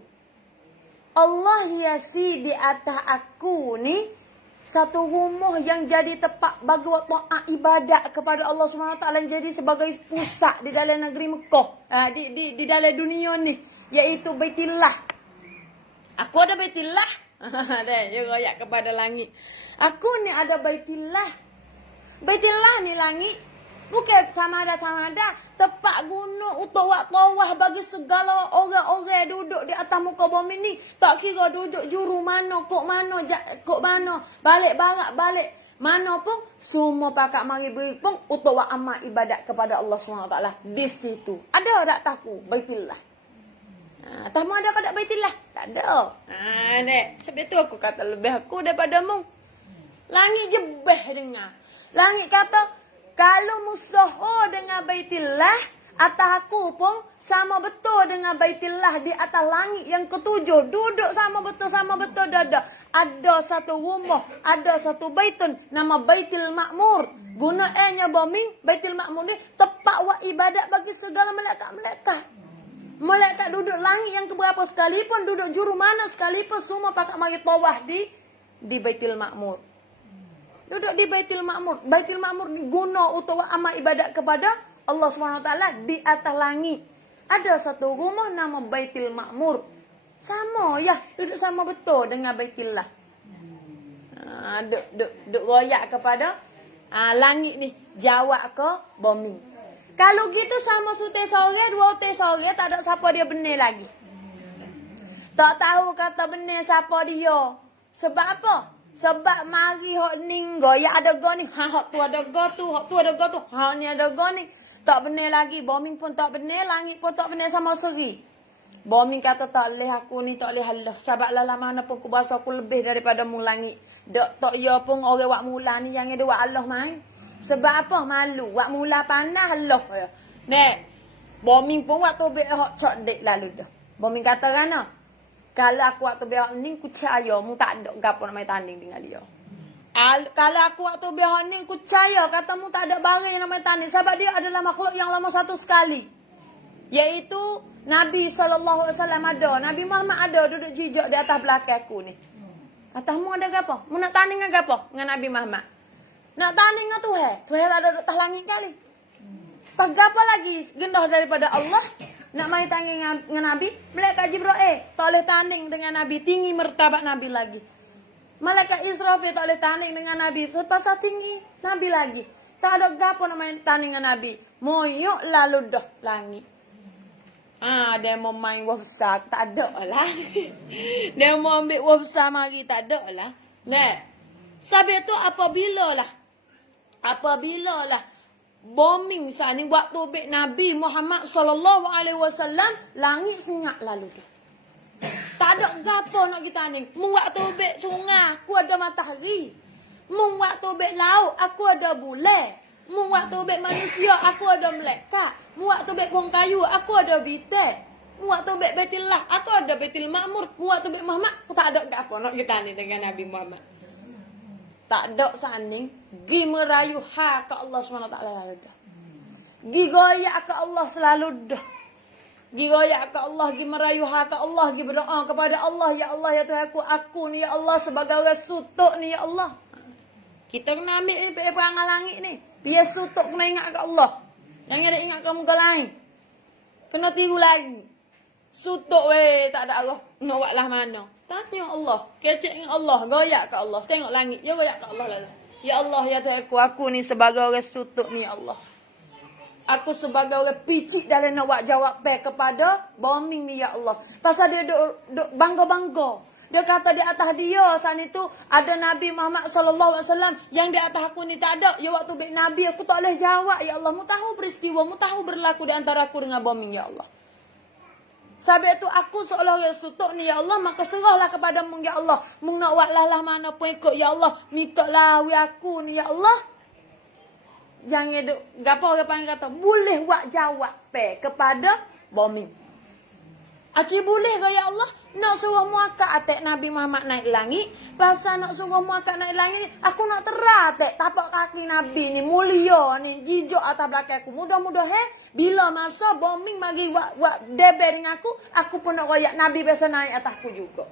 Allah hiasi di atas aku ni, satu rumah yang jadi tempat bagi taat ibadat kepada Allah SWT yang jadi sebagai pusat di dalam negeri Mekah, di dalam dunia ni, iaitu Baitillah. Aku ada Baitillah. Dia royak kepada langit. Aku ni ada Baitillah. Baitillah ni langit. Bukan samada-samada. Tempat guna untuk buat tawaf bagi segala orang-orang duduk di atas muka bumi ni. Tak kira duduk juru mana, kok mana. Balik barat, balik mana pun. Semua pakat mari beri pun untuk buat amal ibadat kepada Allah SWT. Di situ. Ada tak tahu Baitillah? Tamu ada ke tak Baitillah? Tak ada. Dek. Sebab tu aku kata lebih aku daripadamu. Langit jebeh dengar. Langit kata, kalau musuh dengan Baitillah, atas aku pun sama betul dengan Baitillah di atas langit yang ketujuh. Duduk sama betul dada. Ada satu rumah, ada satu baitun, nama Baitul Ma'mur. Gunaannya bombing, Baitul Ma'mur ni tempat buat ibadat bagi segala malaikat-malaikat. Malaikat duduk langit yang keberapa sekalipun, duduk juru mana sekalipun, semua pakai mari tawaf di Baitul Ma'mur. Duduk di Baitul Ma'mur. Baitul Ma'mur ni guna untuk amal ibadat kepada Allah SWT di atas langit. Ada satu rumah nama Baitul Ma'mur. Sama ya, duduk sama betul dengan Baitullah. Duk royak kepada langit ni, jawab ke bumi. Kalau gitu sama sute sore, dua ute sore, tak ada siapa dia benar lagi. Tak tahu kata benar siapa dia. Sebab apa? Sebab mari hok ninggo, ya ada go ni, hok tu ada go tu, hok tu ada go tu, hok ni ada go ni. Tak benar lagi, bombing pun tak benar, langit pun tak benar sama seri. Bombing kata tak boleh aku ni, tak boleh Allah. Sebab lala mana pun aku bahasa aku lebih daripada mu langit. Tak ya pun orang wak mula ni, yang ada wak Allah main. Sebab apa? Malu. Wak mula panah Allah. Nek. Bombing pun waktu behok cok dek lalu dah. Bombing kata kan? Kalau aku waktu behok ni, ku percaya mu tak ada gapo nak main tanding dengan dia. Kalau aku waktu behok ni, ku percaya kata mu tak ada barang yang nak main tanding. Sebab dia adalah makhluk yang lama satu sekali. Iaitu Nabi SAW ada. Nabi Muhammad ada duduk jijak di atas belakang aku ni. Atasmu ada gapo? Mu nak tanding dengan gapo? Dengan Nabi Muhammad. Nak tanding dengan Tuhan. Tuhan tak ada atas langit kali. Tak apa lagi gendah daripada Allah. Nak main tanding dengan Nabi. Malaikat Jibril tak boleh tanding dengan Nabi. Tinggi martabat Nabi lagi. Malaikat Israfil tak boleh tanding dengan Nabi. Pasal tinggi Nabi lagi. Tak ada gapo nak main tanding dengan Nabi. Moyok lalu dah langit. Dia mau main wah besar. Tak ada lah. Dia mau ambil wah besar mari. Tak ada lah. Sebab tu apabila lah bombing saat ni waktu bek Nabi Muhammad sallallahu alaihi wasallam, langit senyap lalu tu. Tak ada gapo nak kita ni. Mun waktu bek sungai, aku ada matahari. Mun waktu bek laut, aku ada bulan. Mun waktu bek manusia, aku ada malaikat. Mun waktu bek pohon kayu, aku ada bintang. Mun waktu bek Baitullah, aku ada Baitul Ma'mur. Mun waktu bek Muhammad, aku tak ada gapo nak kita ni dengan Nabi Muhammad. Tak ada saning gi merayu ha ke Allah SWT lalu dah. Gi goyak ke Allah selalu dah. Gi goyak ke Allah, gi merayu ha ke Allah, gi berdoa kepada Allah, ya Allah ya Tuhan aku ni ya Allah sebagai orang sutuk ni ya Allah. Kita kena ambil ni perang langit ni. Biar sutuk kena ingat ke Allah. Jangan ada ingat ke muka lain. Kena tiru lagi. Sutuk weh tak ada Allah. Nak buat lah mana? Tanya Allah. Kecek dengan Allah. Goyak ke Allah. Tengok langit. Ya goyak ke Allah lalu. Ya Allah ya Tuhan aku ni sebagai orang sutuk ni ya Allah. Aku sebagai orang picik dalam nak buat jawab kepada bombing ni ya Allah. Pasal dia duk bangga-bangga. Dia kata di atas dia saat itu ada Nabi Muhammad sallallahu alaihi wasallam yang di atas aku ni tak ada. Ya waktu baik Nabi aku tak boleh jawab ya Allah. Mu tahu peristiwa, mu tahu berlaku di antara aku dengan bombing ya Allah. Sebab itu aku seolah orang sutuk ni ya Allah, maka serahlah kepadamu ya Allah. Mu nak buat lah mana pun ikut ya Allah. Minta lawi aku ni ya Allah. Jangan duk gapo orang panggil kata boleh buat jawab kepada bombing. Aci boleh ke ya Allah? Nak suruh muakat atek Nabi Muhammad naik langit. Pasal nak suruh muakat naik langit, aku nak teratek tapak kaki Nabi ni mulia ni jijak atas belakang aku. Mudah-mudahan bila masa bombing bagi buat deber dengan aku pun nak royak Nabi biasa naik atasku juga.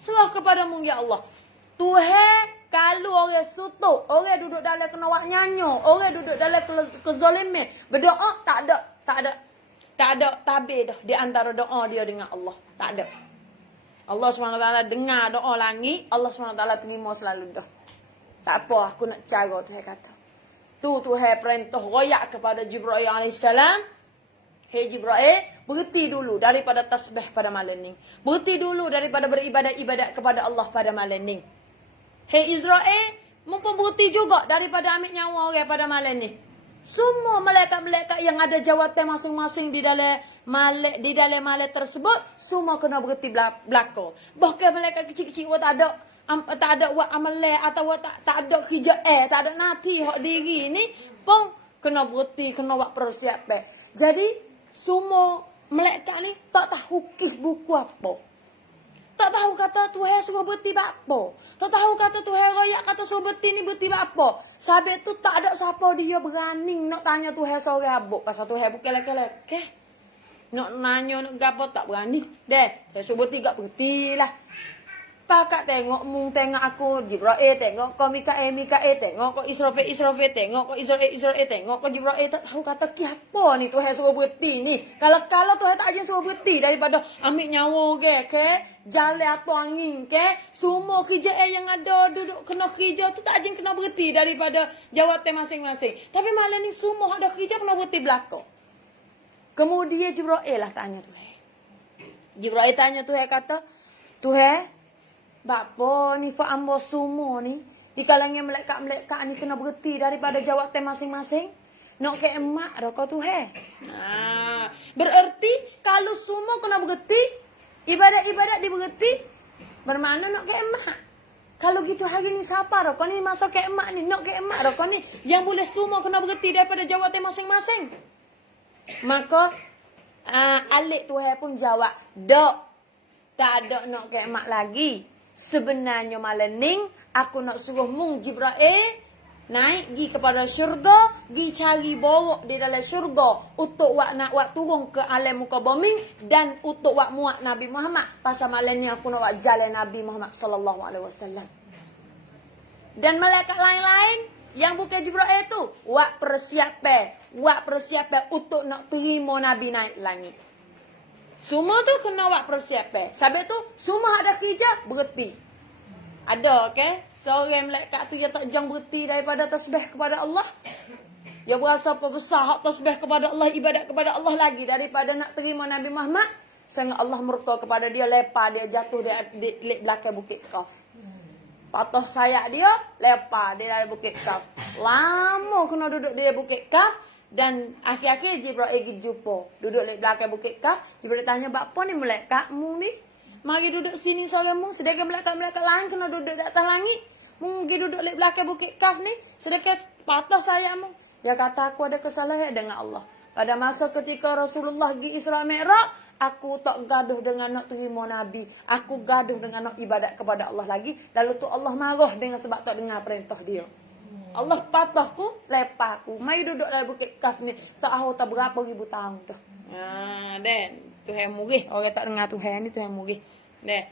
Serah kepadamu ya Allah. Tuhan kalau orang sutuk, orang duduk dalam kena wak nyanyo, orang duduk dalam kezaliman, berdoa tak ada tabir dah di antara doa dia dengan Allah. Tak ada. Allah SWT dengar doa langit, Allah SWT terima selalu dah. Tak apa aku nak cara Tuhan kata. Tuhan perintah royak kepada Jibril alaihissalam. Hei Jibril, berhenti dulu daripada tasbih pada malam ni. Berhenti dulu daripada beribadat-ibadat kepada Allah pada malam ni. Hei Israel, mumpung berhenti juga daripada ambil nyawa orang pada malam ni. Semua malaikat-malaikat yang ada jawatan masing-masing di dalam malaikat tersebut, semua kena berhenti belaka. Bahkan malaikat kecil-kecil tak ada buat amalan atau tak ada kerja tak ada nanti hak diri ni pun kena berhenti, kena buat persiapan. Jadi semua malaikat ni tak tahu kis buku apa. Tak tahu kata Tuhan suruh berhenti apa. Tak tahu kata Tuhan royak kata suruh berhenti ni berhenti apa. Sebab tu tak ada siapa dia berani nak tanya Tuhan seorang abuk. Pasal Tuhan bukan lelaki-lelaki. Nak nanya nak gapo tak berani. Deh, saya suruh berhenti gak berhentilah. Pakat tengok mung tengok aku Jibril tengok kau Mikael tengok kau Israfil tengok kau Israel tengok kau Jibril tak tahu kata kiapa ni Tuhan suruh berhenti ni. Kalau Tuhan tak aja suruh berhenti daripada ambil nyawa ke jalan atau angin ke semua kerja yang ada duduk kena kerja tu tak aja kena berhenti daripada jawatan masing-masing. Tapi malam ni semua ada kerja kena berhenti belaka. Kemudian Jibril lah tanya Tuhan. Jibril tanya Tuhan kata, Tuhan bapa ni fa ambo semua ni di kalangan malaikat-malaikat ni kena berhenti daripada jawatan masing-masing. Nak ke emak dah kau Tuhan. Bererti kalau semua kena berhenti, ibadat-ibadat diberhenti, bermakna nak ke emak. Kalau gitu hari ni siapa dah kau ni masuk ke emak ni, nak ke emak dah kau ni yang boleh semua kena berhenti daripada jawatan masing-masing. Maka alik Tuhan pun jawab, "Dok. Tak ada nak ke emak lagi. Sebenarnya malam ni aku nak suruh mung Jibril naik pergi kepada syurga, pergi cari borok di dalam syurga untuk nak turun ke alam muka bumi dan untuk muat Nabi Muhammad. Pasal malam ni aku nak jalan Nabi Muhammad sallallahu alaihi wasallam. Dan malaikat lain-lain yang bukan Jibril itu persiapan untuk nak terima Nabi naik langit. Semua tu kena buat persiapan. Sebab tu semua ada kerja berhenti. Ada seorang malaikat tu yang tak jang berhenti daripada tasbih kepada Allah. Dia berasa apa besar hak tasbih kepada Allah, ibadat kepada Allah lagi daripada nak terima Nabi Muhammad. Sehingga Allah murka kepada dia, lepas dia jatuh di belakang bukit Qaf. Patah sayap dia, lepas dia dari Bukit Kaf. Lama kena duduk di Bukit Kaf. Dan akhir-akhir Jibril pergi jumpa. Duduk di belakang Bukit Kaf. Jibril tanya, apa ni malaikatmu ni? Mari duduk sini seorang-mu. Sedangkan malaikat-malaikat lain kena duduk di atas langit. Mu pergi duduk di belakang Bukit Kaf ni. Sedangkan patah sayapmu. Dia kata, aku ada kesalahan dengan Allah. Pada masa ketika Rasulullah pergi Isra Mi'raj, aku tak gaduh dengan nak terima Nabi. Aku gaduh dengan nak ibadat kepada Allah lagi. Lalu tu Allah marah dengan sebab tak dengar perintah dia. Allah patahku, lepasku. Mai duduk dalam Bukit Kaf ni. Tak tahu tak berapa ribu tahun dah. Dan Tuhan murih. Orang tak dengar Tuhan ni, Tuhan murih. Dan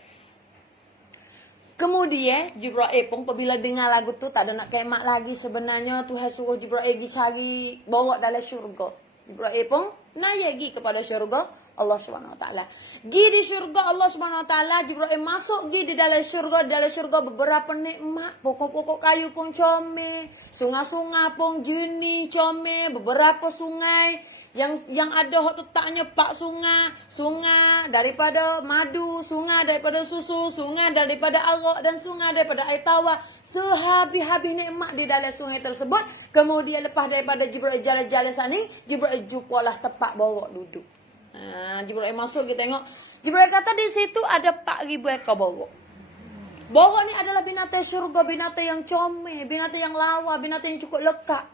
kemudian Jibril pun apabila dengar lagu tu tak ada nak kemat lagi. Sebenarnya Tuhan suruh Jibril pergi cari bawa dalam syurga. Jibril pun naik pergi kepada syurga Allah Subhanahu Wa Taala. Gi di syurga Allah Subhanahu Wa Taala, Jibril masuk gi di dalam syurga beberapa nikmat, pokok-pokok kayu pun comel, sungai-sungai pun jernih comel, beberapa sungai yang ada hak tetaknya 4 sungai daripada madu, sungai daripada susu, sungai daripada arak dan sungai daripada air tawar. Sehabis-habis nikmat di dalam sungai tersebut. Kemudian lepas daripada Jibril jalan-jalan sana, Jibril jumpalah tempat borok duduk. Jibril masuk kita tengok. Jibril kata di situ ada 4,000 ekor borok. Borok ni adalah binatang syurga, binatang yang comel, binatang yang lawa, binatang yang cukup lekat.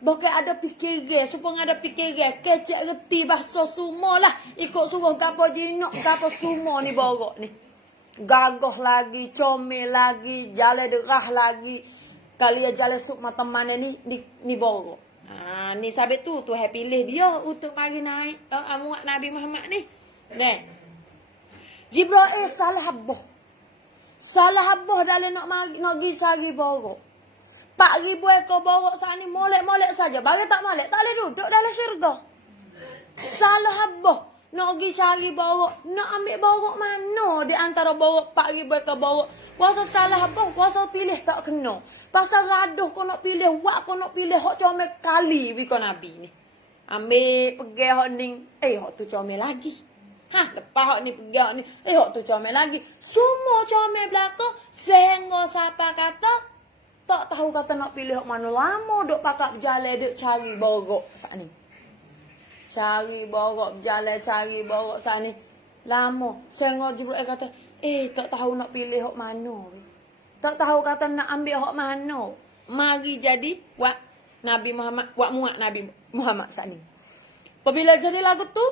Bahkan ada fikir, supaya ada fikir, kecek reti bahasa semua lah. Ikut suruh gapo jinak, gapo semua ni borok ni. Gagah lagi, comel lagi, jalan derah lagi. Kali jalan suk mata mana ni borok. Ni sabit tu Tuhan pilih dia untuk mari naik muat Nabi Muhammad ni. Nah. Jibril salah habah. Salah habah dalam nak pergi cari borok. 4,000 ekor borok saat ni molek-molek saja. Bagi tak molek, tak boleh duduk dalam syurga. Salah habah. Nak pergi cari borok. Nak ambil borok mana di antara borok 4,000 ekor borok. Kuasa salah habah, kuasa pilih tak kena. Pasal raduh kau nak pilih, wak kau nak pilih hak comel kali wiko Nabi ni. Ambil pergi hak ni, hak tu comel lagi. Lepas hak ni pergi hak ni, hak tu comel lagi. Semua comel belakang sehingga siapa kata tak tahu kata nak pilih hak mana. Lama duk pakak berjalan duk cari borok saat ni. Cari borok berjalan cari borok saat ni. Lama sehingga Jibril kata, tak tahu nak pilih hak mana. Tak tahu kata nak ambil hak mana. Mari jadi buat Nabi Muhammad, buat muat Nabi Muhammad saat ni. Apabila jadi lagu tu,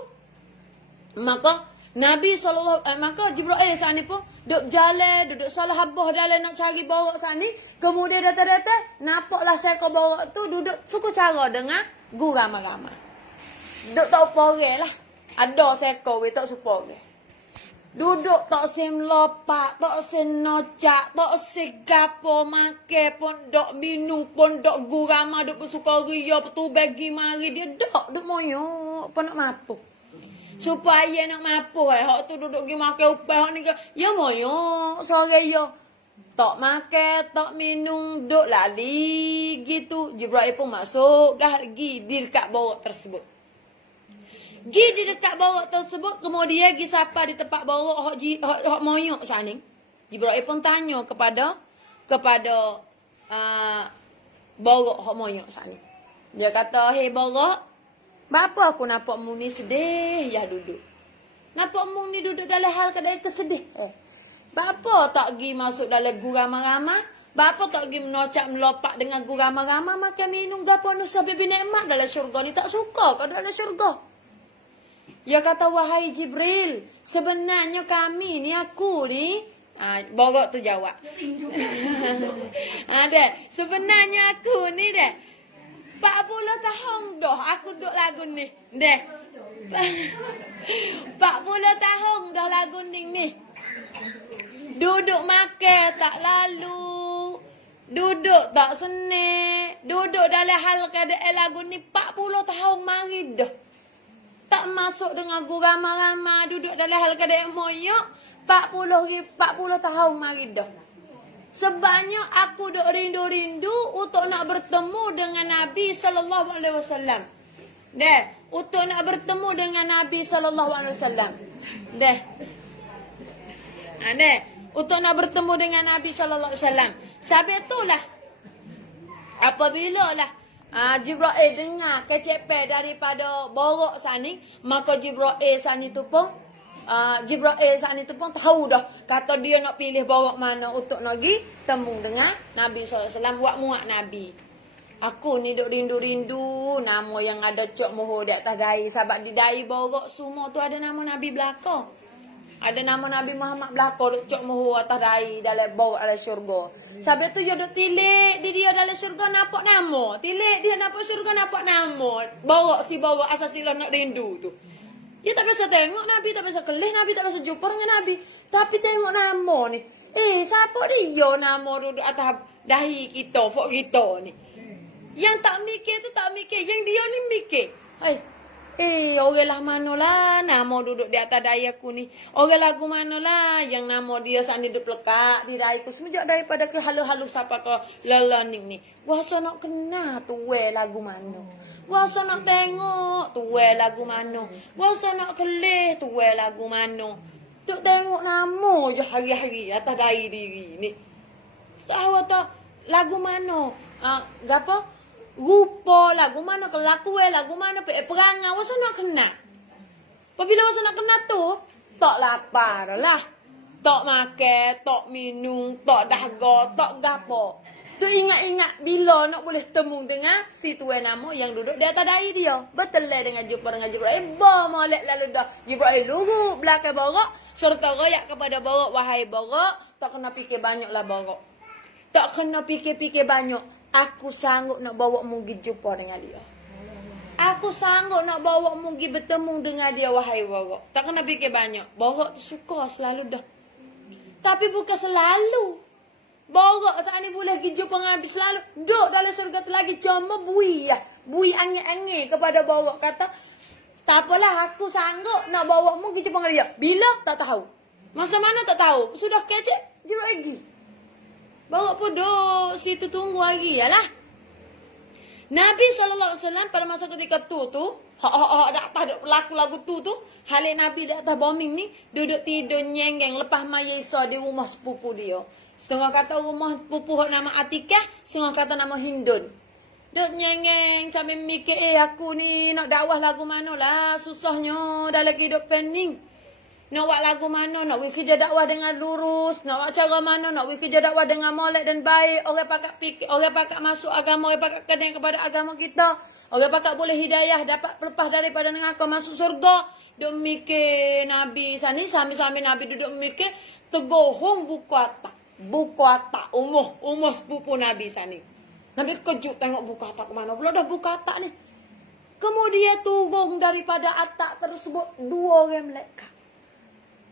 maka Nabi maka Jibril saat ni pun duduk jalan, duduk salah habah dalam nak cari borok saat ni. Kemudian datang-datang, nampaklah seekor borok tu duduk suku cara dengan guru ramai-ramai. Duduk tak upore lah. Ada seekor tak supore. Duduk tak sem lopak, tak sem nocak, tak sem gapo makan pun, dok minum pun, dok gurama, dok bersukaria, betul bagi mari dia dok moyok, apa nak mampu. Supaya nak mampu, hak tu duduk pergi makan upah, hak ni ya moyok, sore ya. Tak makan, tak minum, dok lali gitu. Jibril pun masuk, dah pergi di dekat borok tersebut. Gi di dekat borok tersebut, kemudian gi sapa di tempat borok hak moyok sana. Jibril pun tanya kepada borok hak moyok sana. Dia kata, "Hei borok, bapa aku nampak mu ni sedih ya duduk. Nampak mu ni duduk dalam hal keadaan tersedih. Bapa tak gi masuk dalam gurama-rama, bapa tak gi menocak melopak dengan gurama-rama, makan minum gapo nu sampai binikmat dalam syurga ni tak suka ke dalam syurga." Dia kata, "Wahai Jibril, sebenarnya kami ni, aku ni..." Borok tu jawab. Sebenarnya aku ni 40 tahun dah aku duduk lagu ni. 40 tahun dah lagu ni. Duduk makan tak lalu. Duduk tak senik. Duduk dalam hal keadaan lagu ni 40 tahun mari dah. Tak masuk dengan guru ramai-ramai, duduk dalam hal keadaan moyok 40 tahun mari dah. Sebabnya aku duk rindu-rindu untuk nak bertemu dengan Nabi sallallahu alaihi wasallam. Untuk nak bertemu dengan Nabi sallallahu alaihi wasallam. untuk nak bertemu dengan Nabi sallallahu alaihi wasallam. Sampai itulah apabila lah Jibril dengar kecepe daripada borok sani, maka Jibril sani tu pun tahu dah kata dia nak pilih borok mana untuk nak pergi temu dengan Nabi sallallahu alaihi wasallam buat muak Nabi. Aku ni duk rindu-rindu nama yang ada cok mohon di atas dahi, sebab di dahi borok semua tu ada nama Nabi belaka. Ada nama Nabi Muhammad belaka duk cok mohon atas dahi dalam borok dalam syurga. Sebab tu dia duk tilik di dia dalam syurga nampak nama. Tilik dia nampak syurga nampak nama. Borok asas sila nak rindu tu. Dia tak biasa tengok Nabi, tak biasa kelih Nabi, tak biasa jumpa dengan Nabi. Tapi tengok nama ni. Siapa dia nama duduk atas dahi kita, fok kita ni. Yang tak mikir tu tak mikir. Yang dia ni mikir. Orang lah manalah nama duduk di atas dahi aku ni. Orang lagu manalah yang nama dia saat ni duduk lekat di dahi aku. Semenjak daripada ke halus-halus apa ke lelaning ni. Wasa nak kena tu lagu mana. Wasa nak tengok tu lagu mana. Wasa nak kelih tu lagu mana. Duk tengok nama je hari-hari atas dahi diri ni. Tahu tak lagu mana? Apa? Rupa lagu mana, kelakuan lagu mana, perangai, wasa nak kena. Apabila wasa nak kena tu, tak lapar lah. Tak makan, tak minum, tak dahaga, tak gapo. Tu ingat-ingat bila nak boleh temu dengan si tuan nama yang duduk di atas dahi dia. Betul lah dengan jumpa dengan Jibril. Molek lalu dah. Jibril luruk belakang borok. Serta rayak kepada borok. Wahai borok, tak kena fikir banyak lah borok. Tak kena fikir-fikir banyak. Aku sanggup nak bawa mu pergi jumpa dengan dia. Aku sanggup nak bawa mu pergi bertemu dengan dia, wahai borok. Tak kena fikir banyak. Borok tu suka selalu dah. Tapi bukan selalu. Borok saat ni boleh pergi jumpa dengan Nabi selalu. Duduk dalam surga tu lagi cuma bui lah. Bui angin-angin kepada borok. Kata, tak apalah aku sanggup nak bawa mu pergi jumpa dengan dia. Bila? Tak tahu. Masa mana tak tahu. Sudah kecek, jeruk lagi. Bawa pun duduk situ tunggu lagi. Yalah. Nabi SAW pada masa ketika tu dah duduk berlaku lagu tu halik Nabi di atas bombing ni duduk tidur nyengeng lepas Maya Isa di rumah sepupu dia. Setengah kata rumah sepupu nama Atikah, setengah kata nama Hindun. Duduk nyengeng sambil mikir aku ni nak dakwah lagu mana lah, susahnya dah lagi duduk pening. Nak buat lagu mana, nak buat kerja dakwah dengan lurus, nak buat cara mana, nak buat kerja dakwah dengan molek dan baik. Orang pakat fikir, orang pakat masuk agama, orang pakat kena kepada agama kita. Orang pakat boleh hidayah, dapat lepas daripada neraka masuk surga. Duk mikir Nabi sani, sambil-sambil Nabi duduk mikir, tegohong buku atak. Buku atak, umuh sepupu Nabi sani. Nabi kejut tengok buku atak ke mana. Belum dah buku atak ni. Kemudian turun daripada atak tersebut, dua orang malaikat.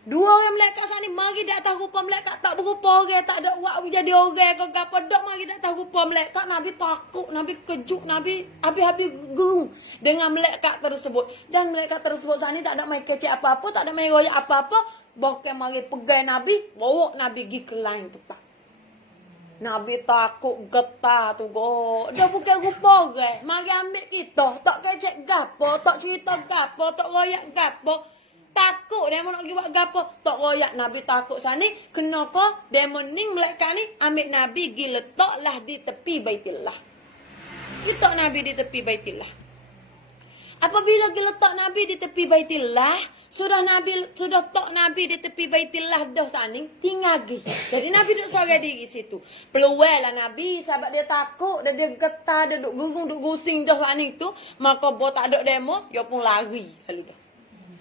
Dua orang malaikat sana ni mari di atas rupa malaikat, tak berupa orang, tak ada wak jadi orang ke apa, dak mari di atas rupa malaikat. Nabi takut, Nabi kejut, Nabi habis-habis gerung dengan malaikat tersebut. Dan malaikat tersebut sana ni tak ada mai kecek apa-apa, tak ada mai royak apa-apa, bahkan mari pegang Nabi, bawa Nabi pergi ke lain tempat. Nabi takut getar tu go. Dia bukan rupa orang, mari ambil kita, tak kecek gapo, tak cerita gapo, tak royak gapo. Takut demon nak pergi buat gapo. Tak royak Nabi takut sana. Kenapa? Demon ni malaikat ni ambil Nabi pergi letaklah di tepi Baitillah. Letak Nabi di tepi Baitillah. Apabila pergi letak Nabi di tepi Baitillah, sudah tak Nabi di tepi Baitillah dah sana, tinggal pergi. Jadi Nabi duduk seorang diri situ. Peluailah Nabi sebab dia takut, dia getar, dia duduk gurung, duduk gusing dah sana tu. Maka bo tak ada demo, dia pun lari lalu dah.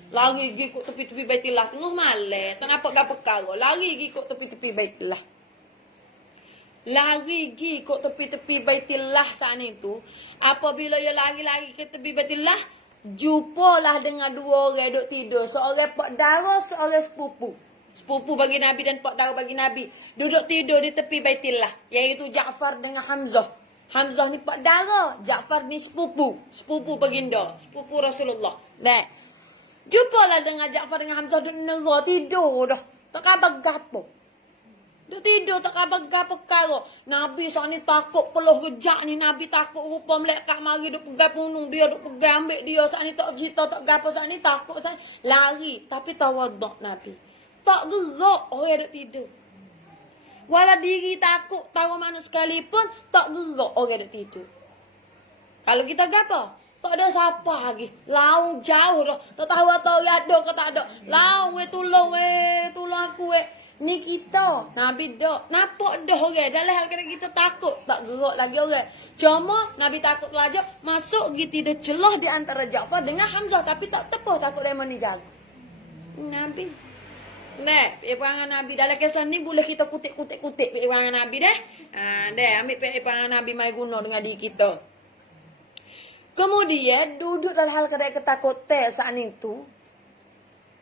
Lari pergi kot tepi-tepi Baitillah. Tengah malam. Tak nampak apa perkara. Lari pergi kot tepi-tepi Baitillah. Lari pergi kot tepi-tepi Baitillah saat itu. Apabila dia lari-lari ke tepi Baitillah, jumpalah dengan dua orang duduk tidur. Seorang pak darah, seorang sepupu. Sepupu bagi Nabi dan pak darah bagi Nabi. Duduk tidur di tepi Baitillah. Iaitu Ja'far dengan Hamzah. Hamzah ni pak darah. Ja'far ni sepupu. Sepupu baginda. Sepupu Rasulullah. Nah. Jumpalah dengan Ja'far dengan Hamzah duduk nera tidur dah. Tak khabar gapo. Duduk tidur tak khabar gapo perkara. Nabi saat ni takut peluh rejak ni. Nabi takut rupa malaikat mari duk pegang punung dia, duk pegang ambil dia. Saat ni tak cerita tak gapo, saat ni takut saat ni. Lari tapi tawaduk Nabi. Tak gerak orang duk tidur. Walau diri takut tahu mana sekalipun tak gerak orang dak tidur. Kalau kita gapo? Tak ada siapa lagi. Lau jauh dah. Tak tahu atau ada ke tak ada. Lau tolong aku Ni kita. Nabi dak. Nampak dah orang. Dalam hal kena kita takut. Tak gerak lagi orang. Cuma Nabi takut pelajar. Masuk gitu dia celah di antara Ja'far dengan Hamzah. Tapi tak tepuh takut dia ni jaga. Nabi. Perangan Nabi. Dalam kisah ni boleh kita kutip perangan Nabi dah. Ambil perangan Nabi mai guna dengan diri kita. Kemudian duduk dalam hal kedai ketakutan saat itu.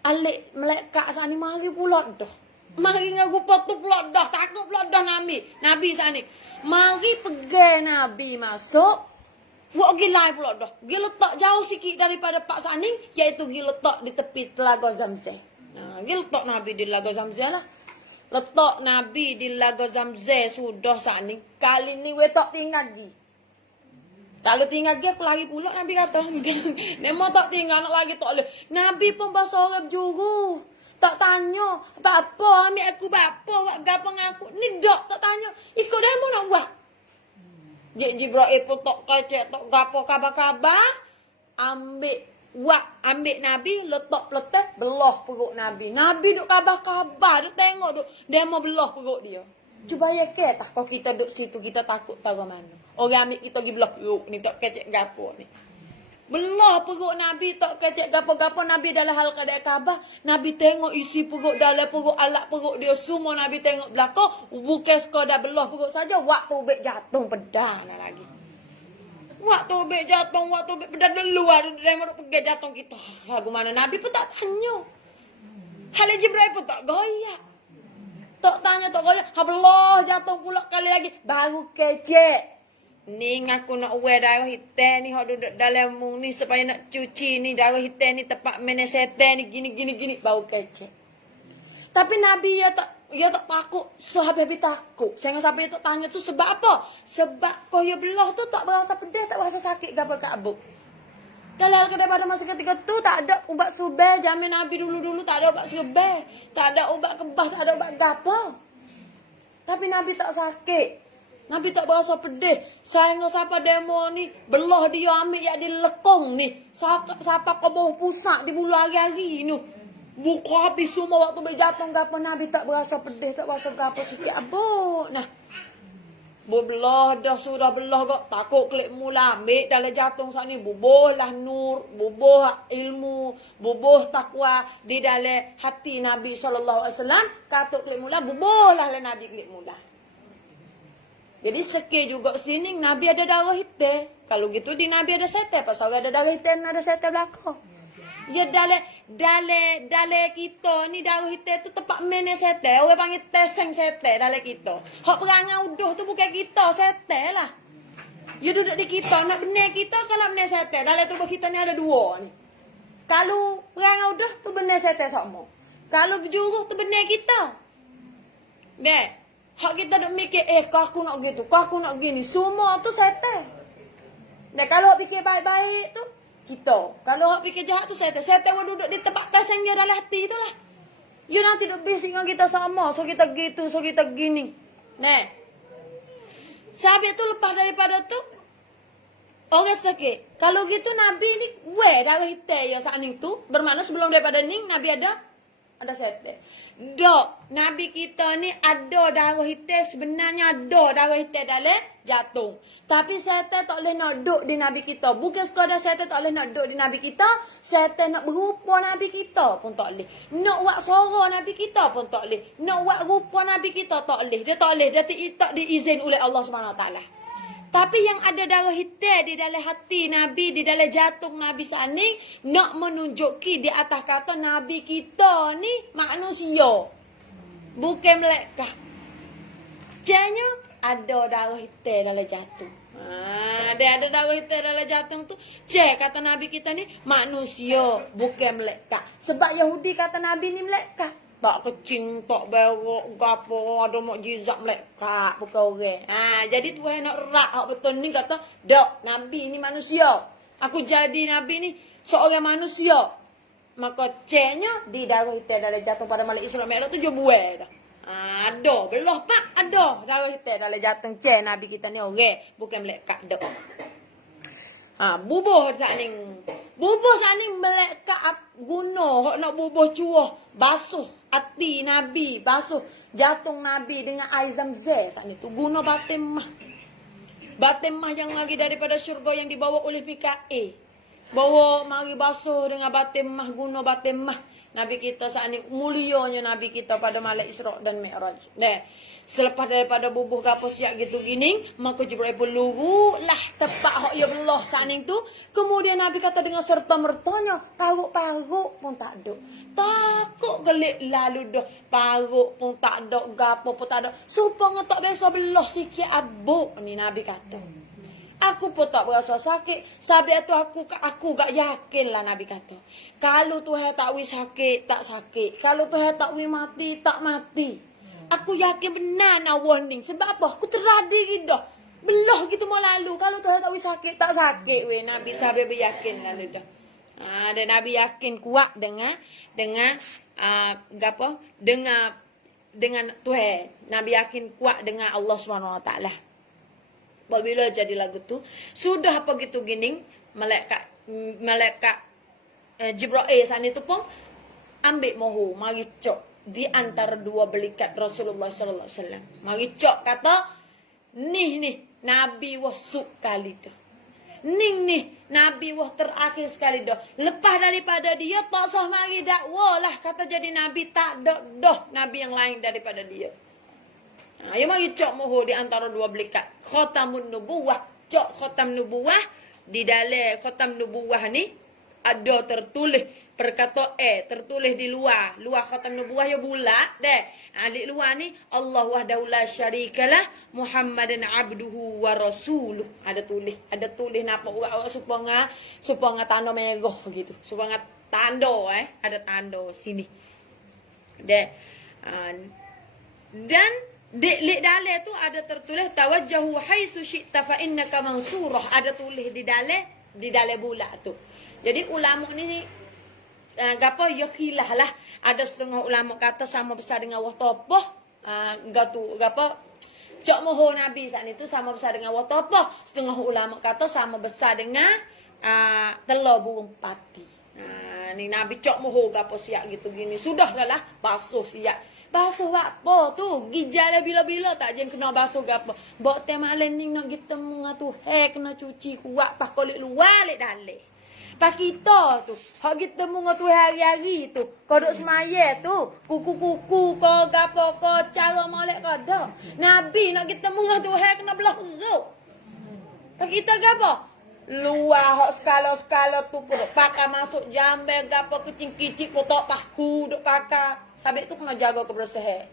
Alik melekat saat ini mari pula dah. Mari ngaku patu pula dah. Takut pula dah Nabi saat ini. Mari pergi Nabi masuk. Buat gilai pula dah. Gila letak jauh sikit daripada Pak Sani. Iaitu gila letak di tepi Telaga Zamzam. Gila letak Nabi di Telaga Zamzam lah. Letak Nabi di Telaga Zamzam sudah saat ini. Kali ni we tak tinggal lagi. Kalau tinggal dia pelari pula Nabi kata. Nemo tak tinggal nak lagi tak boleh. Nabi pun bahasa Arab juru. Tak tanya. Apa ambil aku apa. Buat gapa ngaku. Ni tak tanya. Ikut demo nak buat. Jibril pun tak kacak. Tak gapa kabar-kabar. Ambil Nabi. Letak belah perut Nabi. Nabi duk kabar-kabar. Duk tengok duk. Demo belah perut dia. Cuba ya ke tak kalau kita duduk situ kita takut tahu mana. Orang ambil kita pergi belah perut ni tak kecek gapo ni. Belah perut Nabi tak kecek gapo-gapo Nabi dalam hal keadaan Kaabah. Nabi tengok isi perut dalam perut alat perut dia semua Nabi tengok belakang. Bukan sekadar belah perut saja waktu bek jatuh pedang lagi. Waktu bek jatuh pedang luar dari mana pergi jatuh kita. Lagu mana Nabi pun tak tanya. Hal Jibril pun tak goyak. Tak tanya, tak kaya. Allah jatuh pula kali lagi. Baru kecek. Ni ngaku nak wear darah hitam ni. Hak duduk dalam mung ni. Supaya nak cuci ni. Darah hitam ni tempat menesetan ni. Gini. Baru kecek. Tapi Nabi ya tak takut. Sahabat takut. Saya sampai tak tanya tu sebab apa? Sebab kau ya belah tu tak berasa pedih. Tak berasa sakit. Gapa kabuk. Kalau pada masa ketika tu tak ada ubat subeh. Jamin Nabi dulu tak ada ubat subeh. Tak ada ubat kebah, tak ada ubat gapa. Tapi Nabi tak sakit. Nabi tak berasa pedih. Sayang siapa demo ni. Belah dia ambil yang di lekong ni. Siapa kau bau pusat di bulu hari-hari ni. Buka habis semua waktu berjatuh gapa. Nabi tak berasa pedih, tak berasa gapa sikit. Abuk. Nah. Belah dah sudah belah kok takut klik mula ambil dalam jatuh saat ni bubuhlah nur, bubuh ilmu, bubuh takwa di dalam hati Nabi SAW. Katuk klik mula bubuhlah Nabi klik mula. Jadi sekir juga sini Nabi ada darah hitam. Kalau gitu di Nabi ada setan, pasal ada darah hitam ada setan belakang. Ya dalam kita ni darah hitam tu tempat mana setan. Orang panggil teseng setan dalam kita. Hak perangai uduh tu bukan kita, setan lah. Ya duduk di kita, nak benar kita kan nak benar setan. Dalam tubuh kita ni ada dua ni. Kalau perangai uduh tu benar setan sama. Kalau berjuruh tu benar kita. Dek, hak kita duk mikir, kau aku nak gitu, kau aku nak gini. Semua tu setan. Dan kalau fikir baik-baik tu, kita. Kalau hak fikir jahat tu setan. Setan duduk di tempat pasang dia dalam hati tu lah. You nanti duduk bising dengan kita sama. So kita gitu, so kita gini. Nek. Sahabat tu lepas daripada tu. Orang sakit. Kalau gitu Nabi ni, darah hitam ya saat ni tu. Bermakna sebelum daripada ni, Nabi ada setan. Dok, Nabi kita ni ada darah hitam. Sebenarnya ada darah hitam dalam jatuh. Tapi setan tak boleh nak duduk di Nabi kita. Bukan sekadar setan tak boleh nak duduk di Nabi kita. Setan nak berupa Nabi kita pun tak boleh. Nak buat suara Nabi kita pun tak boleh. Nak buat rupa Nabi kita tak boleh. Dia tak boleh. Dia tak diizin oleh Allah SWT. Tapi yang ada darah hitam di dalam hati Nabi, di dalam jantung Nabi saat ni, nak menunjuki di atas kata Nabi kita ni manusia. Bukan malaikat. Jadinya ada darah hitam dalam jantung. Dia ada darah hitam dalam jantung tu. Kata Nabi kita ni manusia, bukan malaikat. Sebab Yahudi kata Nabi ni malaikat. Tak kecing, tak berok, gapo, ada mukjizat malaikat, bukan orang. Jadi Tuhan nak rak hak betul ni kata, "Dok, Nabi ni manusia. Aku jadi Nabi ni seorang manusia." Maka ceknya di darah hitam dalam jatuh pada malam Isra Mi'raj tu dia buat dah. Ada belah pak, ada. Darah kita dalam jateng ceh Nabi kita ni orang, bukan malaikat dak. Bubuh saning. Bubuh saning malaikat guna hok nak bubuh cuah, basuh hati Nabi, basuh jantung Nabi dengan air Zamzam sakni tu guna batin mah. Batin mah yang lagi daripada syurga yang dibawa oleh Mikail. Bawa mari basuh dengan batin mah, guna batin mah. Nabi kita saat ini mulianya Nabi kita pada malam Isra dan Mi'raj. Nah, selepas daripada bubuh gapo siap gitu gini, maka Jibril pun lurulah tepat hok ya belah saat ini tu. Kemudian Nabi kata dengan serta mertanya, paruk-paruk pun tak ada. Takut gelik lalu dah, paruk pun tak ada, gapo pun tak ada. Supaya tak biasa belah sikit abuk ni Nabi kata. Aku pun tak berasa sakit. Sebab tu aku gak yakin lah Nabi kata. Kalau Tuhan tak wi sakit, tak sakit. Kalau Tuhan tak wi mati, tak mati. Aku yakin benar nak warning. Sebab apa? Aku teradi gitu. Belah gitu mau lalu. Kalau Tuhan tak wi sakit, tak sakit. We. Nabi sahabat beryakin lalu dah. Dan Nabi yakin kuat dengan apa? Dengan Tuhan. Nabi yakin kuat dengan Allah SWT. Apabila jadi lagu tu sudah apa gitu gini malaikat Jibril sana itu pun ambil mohu mari cok di antara dua belikat Rasulullah sallallahu alaihi wasallam. Mari cok kata nih Nabi wasuk kali tu. Nih Nabi wah terakhir sekali dah. Lepas daripada dia tak sah mari dakwah lah kata jadi Nabi tak ada dah Nabi yang lain daripada dia. Ya mari cok moho di antara dua belikat. Khatamun nubuwah. Cok khatam nubuwah. Di dalam khatam nubuwah ni. Ada tertulis. Perkata tertulis di luar. Luar khatam nubuwah ya bulat. Di luar ni. Allah wahdahu la syarikalah. Muhammadan abduhu wa rasuluh. Ada tulis. Ada tulis napa orang supaya tanda merah gitu. Supaya tanda Ada tanda sini. Dan di dalam tu ada tertulis tawajjahu haitsu syi'ta fa innaka mansurah. Ada tulis di dalam bulat tu. Jadi ulama ni gapo ya khilaf lah. Ada setengah ulama kata sama besar dengan wah topoh. Gapo cok moho Nabi saat itu sama besar dengan wah topoh. Setengah ulama kata sama besar dengan telur burung pati. Ni Nabi cok moho gapo siap gitu gini. Sudah lah basuh siap. Basuh apa tu? Gijal bila-bila tak jen kena basuh gapo. Bok teh malam ni nak kita mengatu kena cuci kuat pas kolik luar lek dalam. Pas kita tu, hak kita mengatu hari-hari tu, kodok semaya tu, kuku-kuku ko gapo ko cara molek kada. Nabi nak kita mengatu kena belah perut. Pas kita gapo? Luar hak skala-skala tu pun pakai masuk jambe gapo kecil-kecil pun tak tahu duk pakai. Sabit tu kena jaga kebersihan.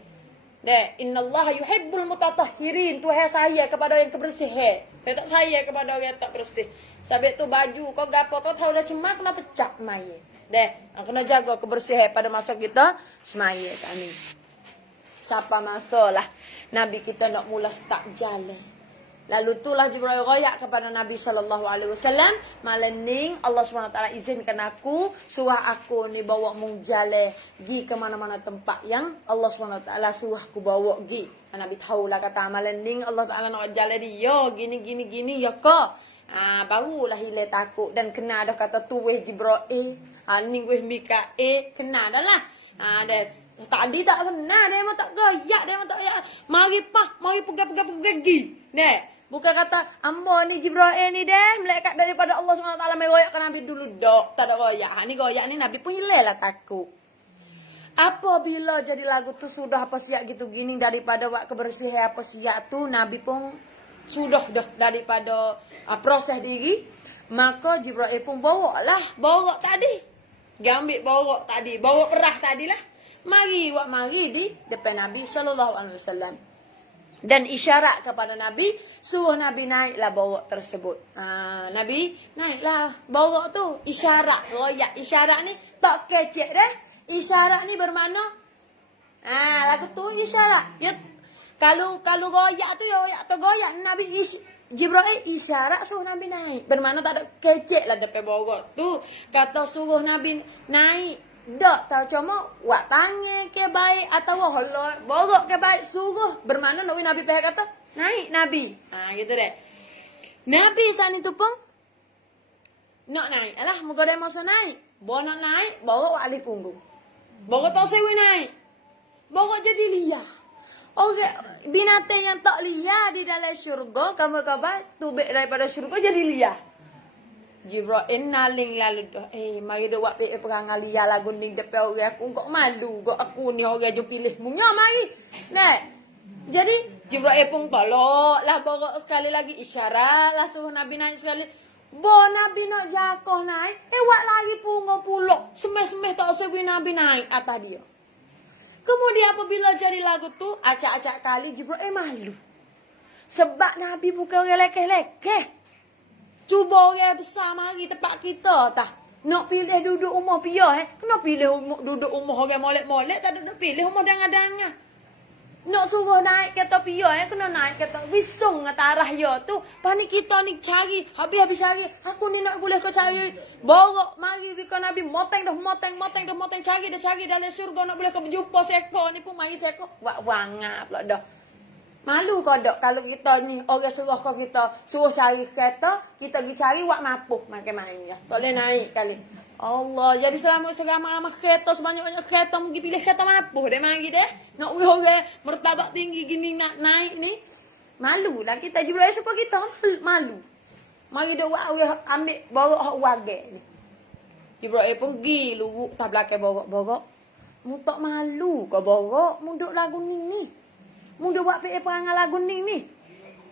Innallaha yuhibbul mutatahhirin. Tuhan saya kepada yang kebersihan. Saya tak saya kepada orang yang tak bersih. Sabit tu baju kau gapo kau tahu dah cemar kena pecah semaya. Kena jaga kebersihan pada masa kita semaya kami. Siapa masalah Nabi kita nak mula start jalan. Lalu itulah Jibril royak kepada Nabi sallallahu alaihi wasallam, malam ni Allah SWT izinkan aku, suruh aku ni bawa mung jalan gi ke mana-mana tempat yang Allah SWT suruh aku bawa gi. Nabi tahulah kata malam ni Allah Taala nak jalan dia gini ya ke. Barulah hilang takut dan kena dah kata tu weh Jibril, ni weh Mikail, kena dah lah. Tadi tak kena, dia memang tak gayak, dia memang tak gayak. Mari pergi. Bukan kata, ambo ni Jibril ni malaikat daripada Allah SWT meroyakkan Nabi dulu. Dok, tak ada royak. Ni royak ni Nabi pun hilang lah takut. Apabila jadi lagu tu sudah apa siap gitu gini daripada buat kebersihan apa siap tu, Nabi pun sudah dah daripada proses diri. Maka Jibril pun bawa tadi. Gambik bawa tadi, bawa perah tadilah. Mari di depan Nabi sallallahu alaihi wasallam. Dan isyarat kepada Nabi, suruh Nabi naiklah bawa tersebut. Nabi naiklah bawa tu. Isyarat, royak. Isyarat ni tak kecek dah. Isyarat ni bermakna lagu tu isyarat. Ya, kalau royak tu royak tergoyak Nabi Jibril isyarat suruh Nabi naik. Bermakna tak ada kecek lah depan bawa tu. Kata suruh Nabi naik. Dak tahu cuma wak tangan ke baik atau holor borok ke baik suruh bermana nak Nabi peh kata naik Nabi. Gitu deh. Nabi san itu pun nak naik. Alah muka dia masa naik. Bawa nak naik borok wak alih punggung. Borok tak sewi naik. Borok jadi liar. Okey, binatang yang tak liar di dalam syurga kabar-kabar tubik daripada syurga jadi liar. Jibril naling lalu dah. Mari dah buat perang alia lagu ni depan orang aku kok malu kok aku ni orang je pilih munya mari. Nah. Jadi Jibril pun tolak lah borok sekali lagi isyarat lah suruh Nabi naik sekali. Bo Nabi nak jakoh naik, wak lagi punggung pulak. Semeh-semeh tak sebi Nabi naik atas dia. Kemudian apabila jadi lagu tu acak-acak kali Jibril malu. Sebab Nabi bukan orang lekeh-lekeh. Cuba orang besar mari tempat kita tah. Nak pilih duduk rumah pia kena pilih duduk rumah orang molek-molek tak duduk pilih rumah dangan-dangan. Nak suruh naik kereta pia kena naik kereta visung arah ya tu. Pani kita ni cari, habis-habis cari. Aku ni nak boleh kau cari. Borok mari bika Nabi moteng cari dalam syurga nak boleh kau berjumpa seekor ni pun mari seekor. Wak wangap pula dah. Malu kau dok kalau kita ni orang suruh kau kita suruh cari kereta, kita pergi cari wak mapuh makan main ya. Tak boleh naik kali. Allah, jadi selama seramai kereta sebanyak-banyak kereta pergi pilih kereta mapuh deh mari deh. Nak orang mertabak tinggi gini nak naik ni. Malu lah kita juga suka kita malu. Mari dah wak orang ambil borok hak wage ni. Jibril pergi luruk tak belakang borok-borok. Mu tak malu kau borok, mu duk lagu ni. Mudah buat perangai lagu ni.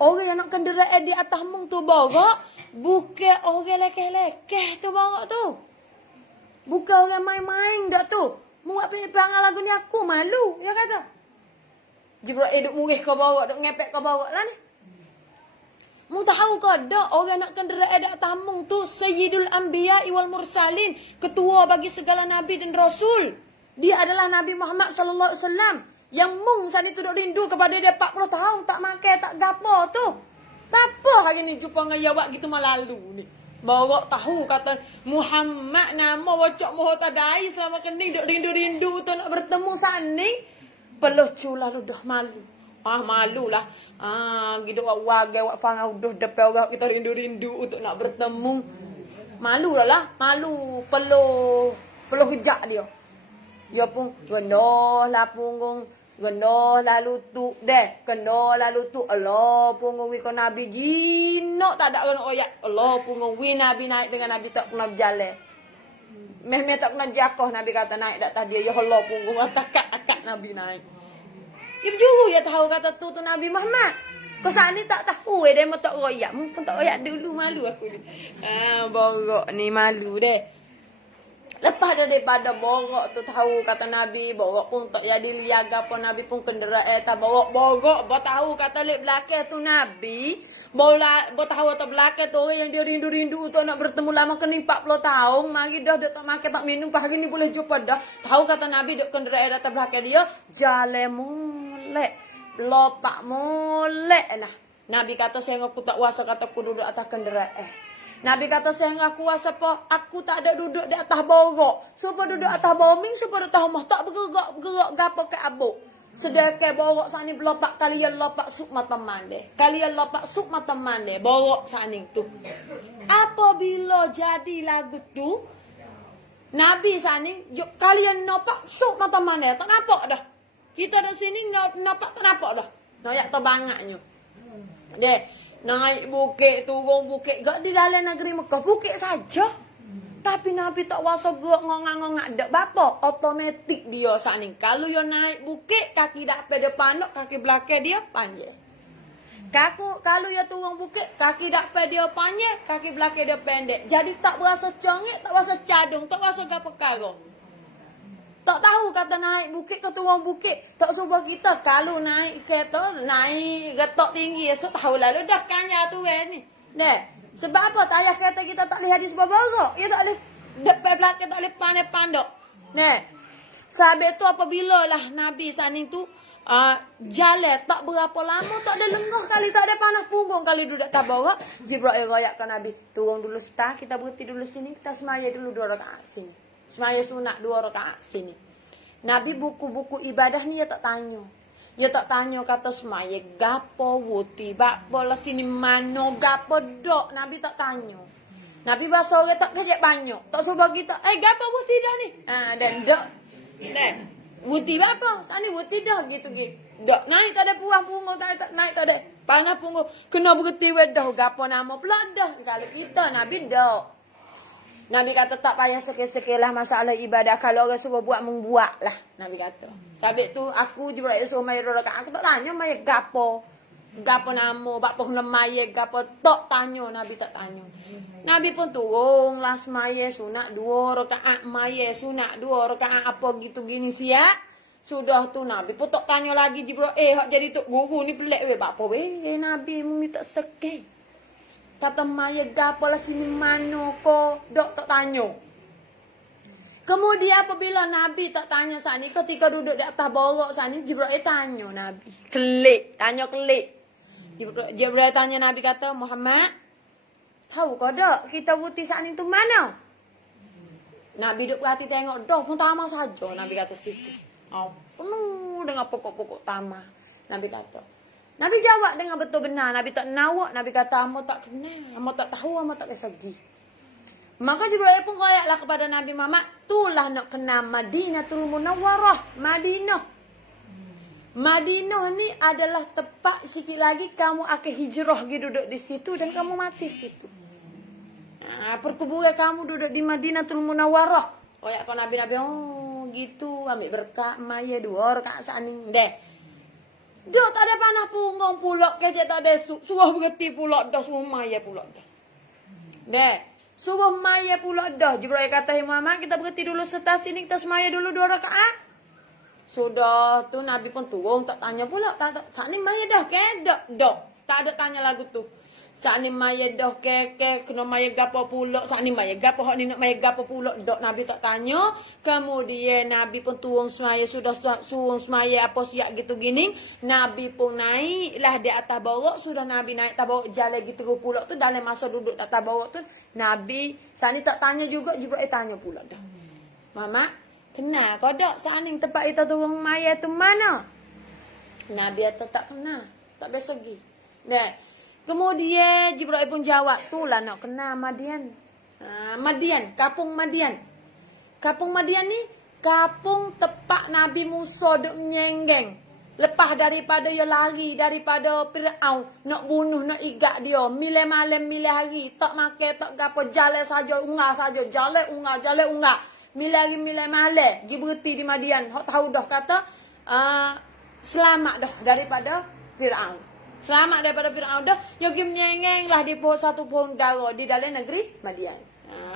Orang yang nak kenderaan di atas mung tu borok. Bukan orang lekeh-lekeh tu borok tu. Bukan orang main-main dah tu. Mu buat perangai lagu ni aku malu. Dia kata. Jibril duk murih kau borok. Duk ngepek kau borok lah ni. Mu tahu kau dak orang nak kenderaan di atas mung tu. Sayyidul Anbiya wal Mursalin. Ketua bagi segala Nabi dan Rasul. Dia adalah Nabi Muhammad sallallahu alaihi wasallam. Yang mung sana tu duk rindu kepada dia 40 tahun tak makan tak gapo tu. Tak apa hari ni jumpa dengan yawak gitu malalu ni. Bawa tahu kata Muhammad nama wacok moho tadai selama kening duk rindu-rindu tu nak bertemu saning. Pelucu lah lu dah malu. Malulah. Gitu wak wagai wak fangau dah depan orang kita rindu-rindu untuk nak bertemu. Malu lah. Malu peluh hejak dia. Dia pun genoh lah punggung. Genoh lalu tu deh. Genoh lalu tu. Allah punggung wikon Nabi jinok tak ada kena oyak. Allah punggung wi Nabi naik dengan Nabi tak pernah berjalan. Meh tak pernah jakoh Nabi kata naik dak tadi. Ya Allah punggung akak Nabi naik. Dia berjuru ya tahu kata tu Nabi Muhammad. Kau saat ni tak tahu dia mau tak royak. Mungkin tak royak dulu malu aku ni. Borok ni malu deh. Lepas daripada borok tu tahu kata Nabi, borok pun tak jadi liaga pun Nabi pun kenderaan tak borok tahu kata lek belakang tu Nabi, tahu atau belakang tu orang yang dia rindu-rindu untuk nak bertemu lama kening 40 tahun, mari dah tak makan tak minum pagi ni boleh jumpa dah. Tahu kata Nabi duk kenderaan atas belakang dia, jalan molek, lopak molek lah. Nabi kata saya aku tak kuasa kata aku duduk atas kenderaan. Nabi kata saya ngaku kuasa apa? Aku tak ada duduk di atas borok. Supaya duduk atas bombing, supaya duduk atas rumah. Tak bergerak gapo ke abuk. Sedekah borok saat ni belopak. Kalian lopak suk mata mande. Kalian lopak suk mata mande. Borok saat ni tu. Apabila jadi lagu tu. Nabi saat ni. Kalian lopak suk mata mande. Tak nampak dah. Kita di sini nampak tak nampak dah. Nayak terbangaknya. Deh. Naik bukit, turun bukit. Gak di dalam negeri Mekah. Bukit saja. Tapi Nabi tak wasa gerak ngongak-ngongak. Dek bapa. Otomatik dia saat ni. Kalau dia naik bukit, kaki dapat dia panduk, kaki belakang dia panjang. Kalau dia turun bukit, kaki dapat dia panjang, kaki belakang dia pendek. Jadi tak berasa congik, tak berasa cadung, tak berasa gapa-perkara. Tak tahu kata naik bukit ke turun bukit. Tak suruh kita. Kalau naik kereta, naik getok tinggi. So tahu lalu dah kanya tu ni. Sebab apa? Tayar kereta kita tak boleh hadis berborok. Ia tak boleh depan belakang, tak boleh pandai-pandai. Sebab tu apabila lah Nabi saning tu jalan tak berapa lama, tak ada lenggah kali, tak ada panas punggung kali duduk tabarak. Jibril royak ke Nabi. Turun dulu setah, kita berhenti dulu sini, kita semaya dulu 2 rakaat sini. Semaya sunat 2 rakaat sini. Nabi buku-buku ibadah ni ya tak tanya. Ya tak tanya kata semaya gapo wuti bakpo lah sini mano gapo dok. Nabi tak tanya. Nabi bahasa orang tak kejek banyak. Tak suruh bagi tak. Gapo wuti dah ni. Dan dok. Dan wuti apa? Sani wuti dah gitu. Dok naik tak ada puang pungo tak naik tak ada. Panggah pungo kena berhenti wedah gapo nama pula dah. Kalau kita Nabi dok. Nabi kata tak payah sekeh-sekeh lah masalah ibadah. Kalau orang suruh buat, membuat lah. Nabi kata. Sabit tu aku Jibril suruh maya 2 rakaat. Aku tak tanya maya gapo. Gapo nama. Bakpo kena maya gapo. Tak tanya. Nabi tak tanya. Nabi pun turun lah semaya sunat 2 rakaat. Maya sunat 2 rakaat. Apa gitu gini siap. Sudah tu Nabi pun tak tanya lagi Jibril. Hak jadi tu guru ni pelik weh. Bakpo weh. Nabi minta sekeh. Kata maya gapo lah sini mano ko. Dok tak tanya. Kemudian apabila Nabi tak tanya saat ni. Ketika duduk di atas borok saat ni. Jibril tanya Nabi. Kelik. Tanya kelik. Jibril tanya Nabi kata. Muhammad. Tahu kau dok. Kita buti saat ni tu mana? Nabi duduk berhati tengok. Dok pun tamah saja. Nabi kata situ. Penuh dengan pokok-pokok tamah. Nabi kata. Nabi jawab dengan betul benar. Nabi tak nawak. Nabi kata, amo tak kenal. Amo tak tahu, amo tak kesagi. Maka Jibril pun koyaklah kepada Nabi Muhammad. Itulah nak kenal Madinatul Munawwarah. Madinah. Madinah ni adalah tempat sikit lagi kamu akan hijrah pergi duduk di situ. Dan kamu mati situ. Perkuburan kamu duduk di Madinatul Munawwarah. Koyak kau Nabi-Nabi. Oh gitu. Ambil berkat. Maya 2 rakaat saat ni. Deh. Dok tak ada panah punggong pulak kejek tak ada suruh berhenti pulak dah suruh maya pulak dah. Dek, suruh maya pulak dah. Jibril kata Muhammad kita berhenti dulu setas sini kita semaya dulu 2 rakaat. Sudah tu Nabi pun turun tak tanya pulak tak saat ni maya dah ke dok. Tak ada tanya lagu tu. Saat ni maya dah ke kena maya gapo pulak saat ni maya gapo hak ni nak maya gapo pulak dok Nabi tak tanya. Kemudian Nabi pun turun semaya sudah turun semaya apa siap gitu gini. Nabi pun naiklah di atas borok sudah Nabi naik atas borok jalan gitu pulak tu dalam masa duduk di atas borok tu Nabi saat ni tak tanya juga Jibril tanya pulak dah. Mama kenal kau dok saat ni tempat kita turun maya tu mana? Nabi kata tak kenal. Tak biasa pergi. Nah, kemudian Jibril pun jawab, itulah nak kenal Madian. Madian, kapung Madian. Kapung Madian ni, kapung tempat Nabi Musa duk menyenggeng. Lepas daripada dia lari, daripada Fir'aun, nak bunuh, nak igat dia. Milih malam, milih hari, tak makan, tak gapo, jalan saja, ungar saja. Jalan, ungar. Milih hari, milih malam. Pergi berhenti di Madian. Hak tahu dah kata, selamat dah daripada Fir'aun. Selamat daripada Fir'aun dah. Yogi menyengeng lah di satu pohon dara di dalam negeri Madian.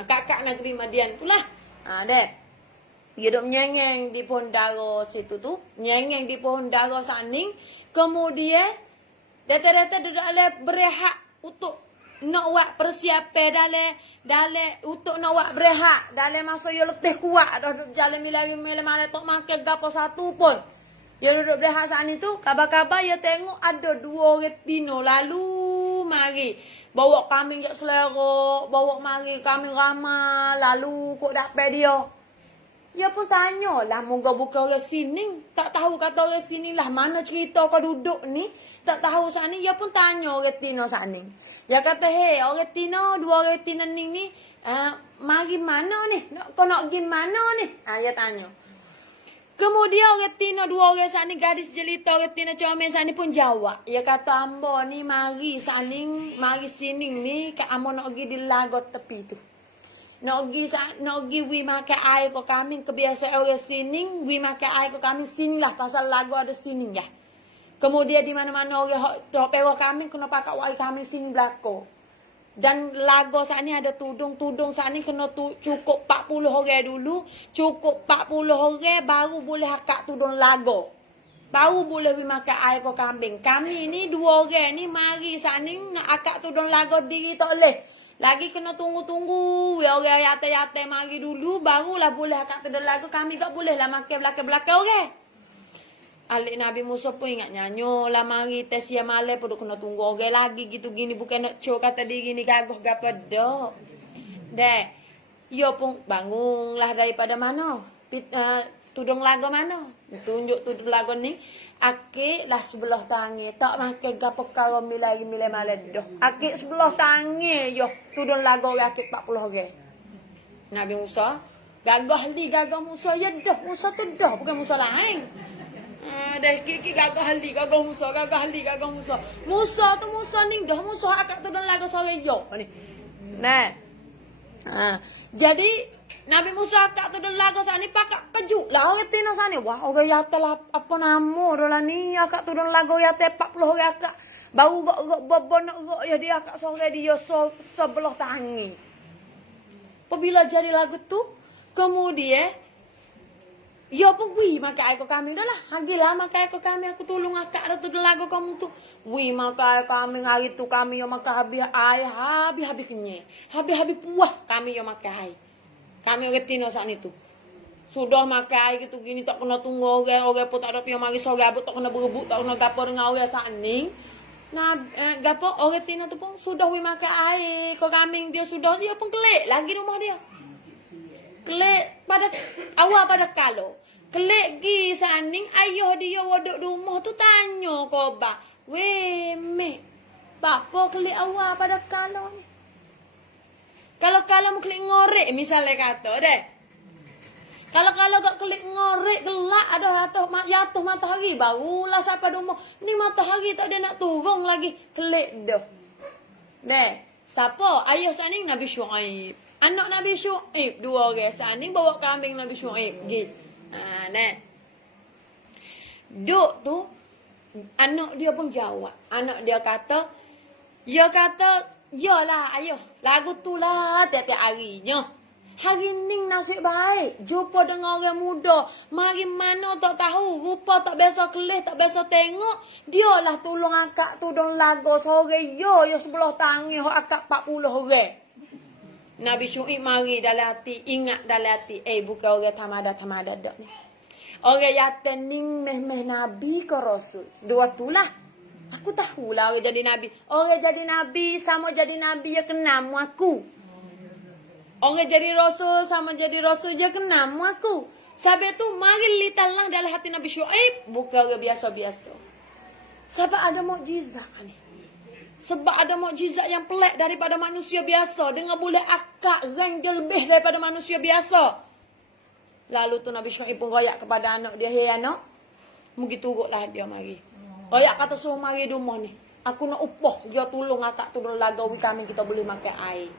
Kakak negeri Madian itulah. Dek. Dia duk menyengeng di pohon dara situ tu. Menyengeng di pohon dara saning. Kemudian. Data-data duduk dalam berehat untuk nak buat persiapan dalam untuk nak buat berehat. Dalam masa dia letih kuat dah duduk jalan milih-milih tak makan gapo satu pun. Dia duduk berehat saat ni tu, kabar-kabar dia tengok ada 2 orang tino lalu mari. Bawa kambing jak selera, bawa mari kambing ramai, lalu kok dapat dia. Dia pun tanyalah, moga bukan orang sini. Tak tahu kata orang sini lah, mana cerita kau duduk ni. Tak tahu saat ni, dia pun tanya orang tino saat ni. Dia kata, hei orang tino, 2 orang tino ni, mari mana ni? Kau nak pergi mana ni? Dia tanya. Kemudian orang Tina 2 orang saat ni gadis jelita orang Tina comel saat ni pun jawab. Dia kata ambo ni mari saat ni mari sini ni ke ambo nak pergi di lagu tepi tu. Nak pergi wi makan air ko kami kebiasaan orang sini wi makan air ko kami sinilah pasal lagu ada sini ya. Kemudian di mana-mana orang hok pero kami kena pakai wai kami sini belako. Dan lagu saat ni ada tudung saat ni kena cukup 40 orang dulu. Cukup 40 orang baru boleh akak tudung lagu. Baru boleh makan air ko kambing. Kami ni 2 orang ni mari saat ni nak akak tudung lagu diri tak boleh. Lagi kena tunggu-tunggu. Orang yata-yata mari dulu barulah boleh akak tudung lagu. Kami tak boleh lah makan belakang-belakang orang. Alik Nabi Musa pun ingat nyanyo lah mari tes siang malam pun kena tunggu orang lagi gitu gini bukan nak cok kata diri ni gagah gapa dak. Dek. Ya pun bangunlah daripada mana? Tudung lagu mana? Tunjuk tudung lagu ni. Akik lah sebelah tangi. Tak makan gapo karo milai malet dah. Akik sebelah tangi yo tudung lagu akik 40 orang. Nabi Musa gagah Musa ya dah. Musa tu dah bukan Musa lain. Dah kiki gagah Musa. Musa tu Musa ninggah Musa akak tudung lagu sore yo ni. Nah. Jadi Nabi Musa akak tu lagu sani pakak kejuk lah orang tina sani. Wah, orang yata lah apa nama dolah ni akak tu lagu yata 40 orang akak bau gok bobon gok ya dia akak sore dia sebelah tangi. Apabila jadi lagu tu kemudian ya pun wih maka aku kami dah lah. Hagilah maka aku kami aku tolong akak tu lagu kamu tu. Wih maka kami hari tu kami yo maka habis kenyai. Habis puah kami yo maka hai. Kami orang tino saat itu. Sudah makai gitu gini tak kena tunggu orang pun tak ada yang mari sore abut tak kena berebut tak kena gapo dengan orang saat ni. Nah, gapo orang tino tu pun sudah wi makai air. Kau kambing dia sudah dia pun kelik lagi rumah dia. Kelik pada awal pada kalau. Kelik gi saning ayah dia waduk rumah tu tanya kau ba. Weh, mek. Bapa kelik awal pada kalau ni. Kalau mu klik ngorek misalnya kata deh. Kalau gak klik ngorek gelak ada jatuh matahari barulah sampai rumah. Ni matahari tak ada nak turun lagi. Klik dah. Deh, siapa? Ayah saning Nabi Syuaib. Anak Nabi Syuaib 2 orang saning bawa kambing Nabi Syuaib gi. Nah. Duk tu anak dia pun jawab. Anak dia kata, yalah ayah, lagu tu lah tiap-tiap harinya. Hari ni nasib baik, jumpa dengan orang muda. Mari mana tak tahu, rupa tak biasa kelih, tak biasa tengok. Dia lah tolong akak tudung lagu sore. Yo sebelah tangi, akak 40 orang. Nabi Syuaib mari dalam hati, ingat dalam hati. Bukan orang tamada dak ni. Orang yaten ning meh Nabi ke Rasul. Dua tu lah. Aku tahulah orang jadi Nabi. Orang jadi Nabi sama jadi Nabi ya kenamu aku. Orang jadi Rasul sama jadi Rasul ya kenamu aku. Sebab tu mari litalah dalam hati Nabi Syuaib. Bukan orang biasa-biasa. Sebab ada mukjizat ni. Sebab ada mukjizat yang pelik daripada manusia biasa. Dengan boleh akak rank dia lebih daripada manusia biasa. Lalu tu Nabi Syuaib pun royak kepada anak dia. Hei anak. Mungkin turutlah dia mari. Royak kata suruh mari rumah ni. Aku nak upah dia tolong akak tu lagawi kami kita boleh makan air.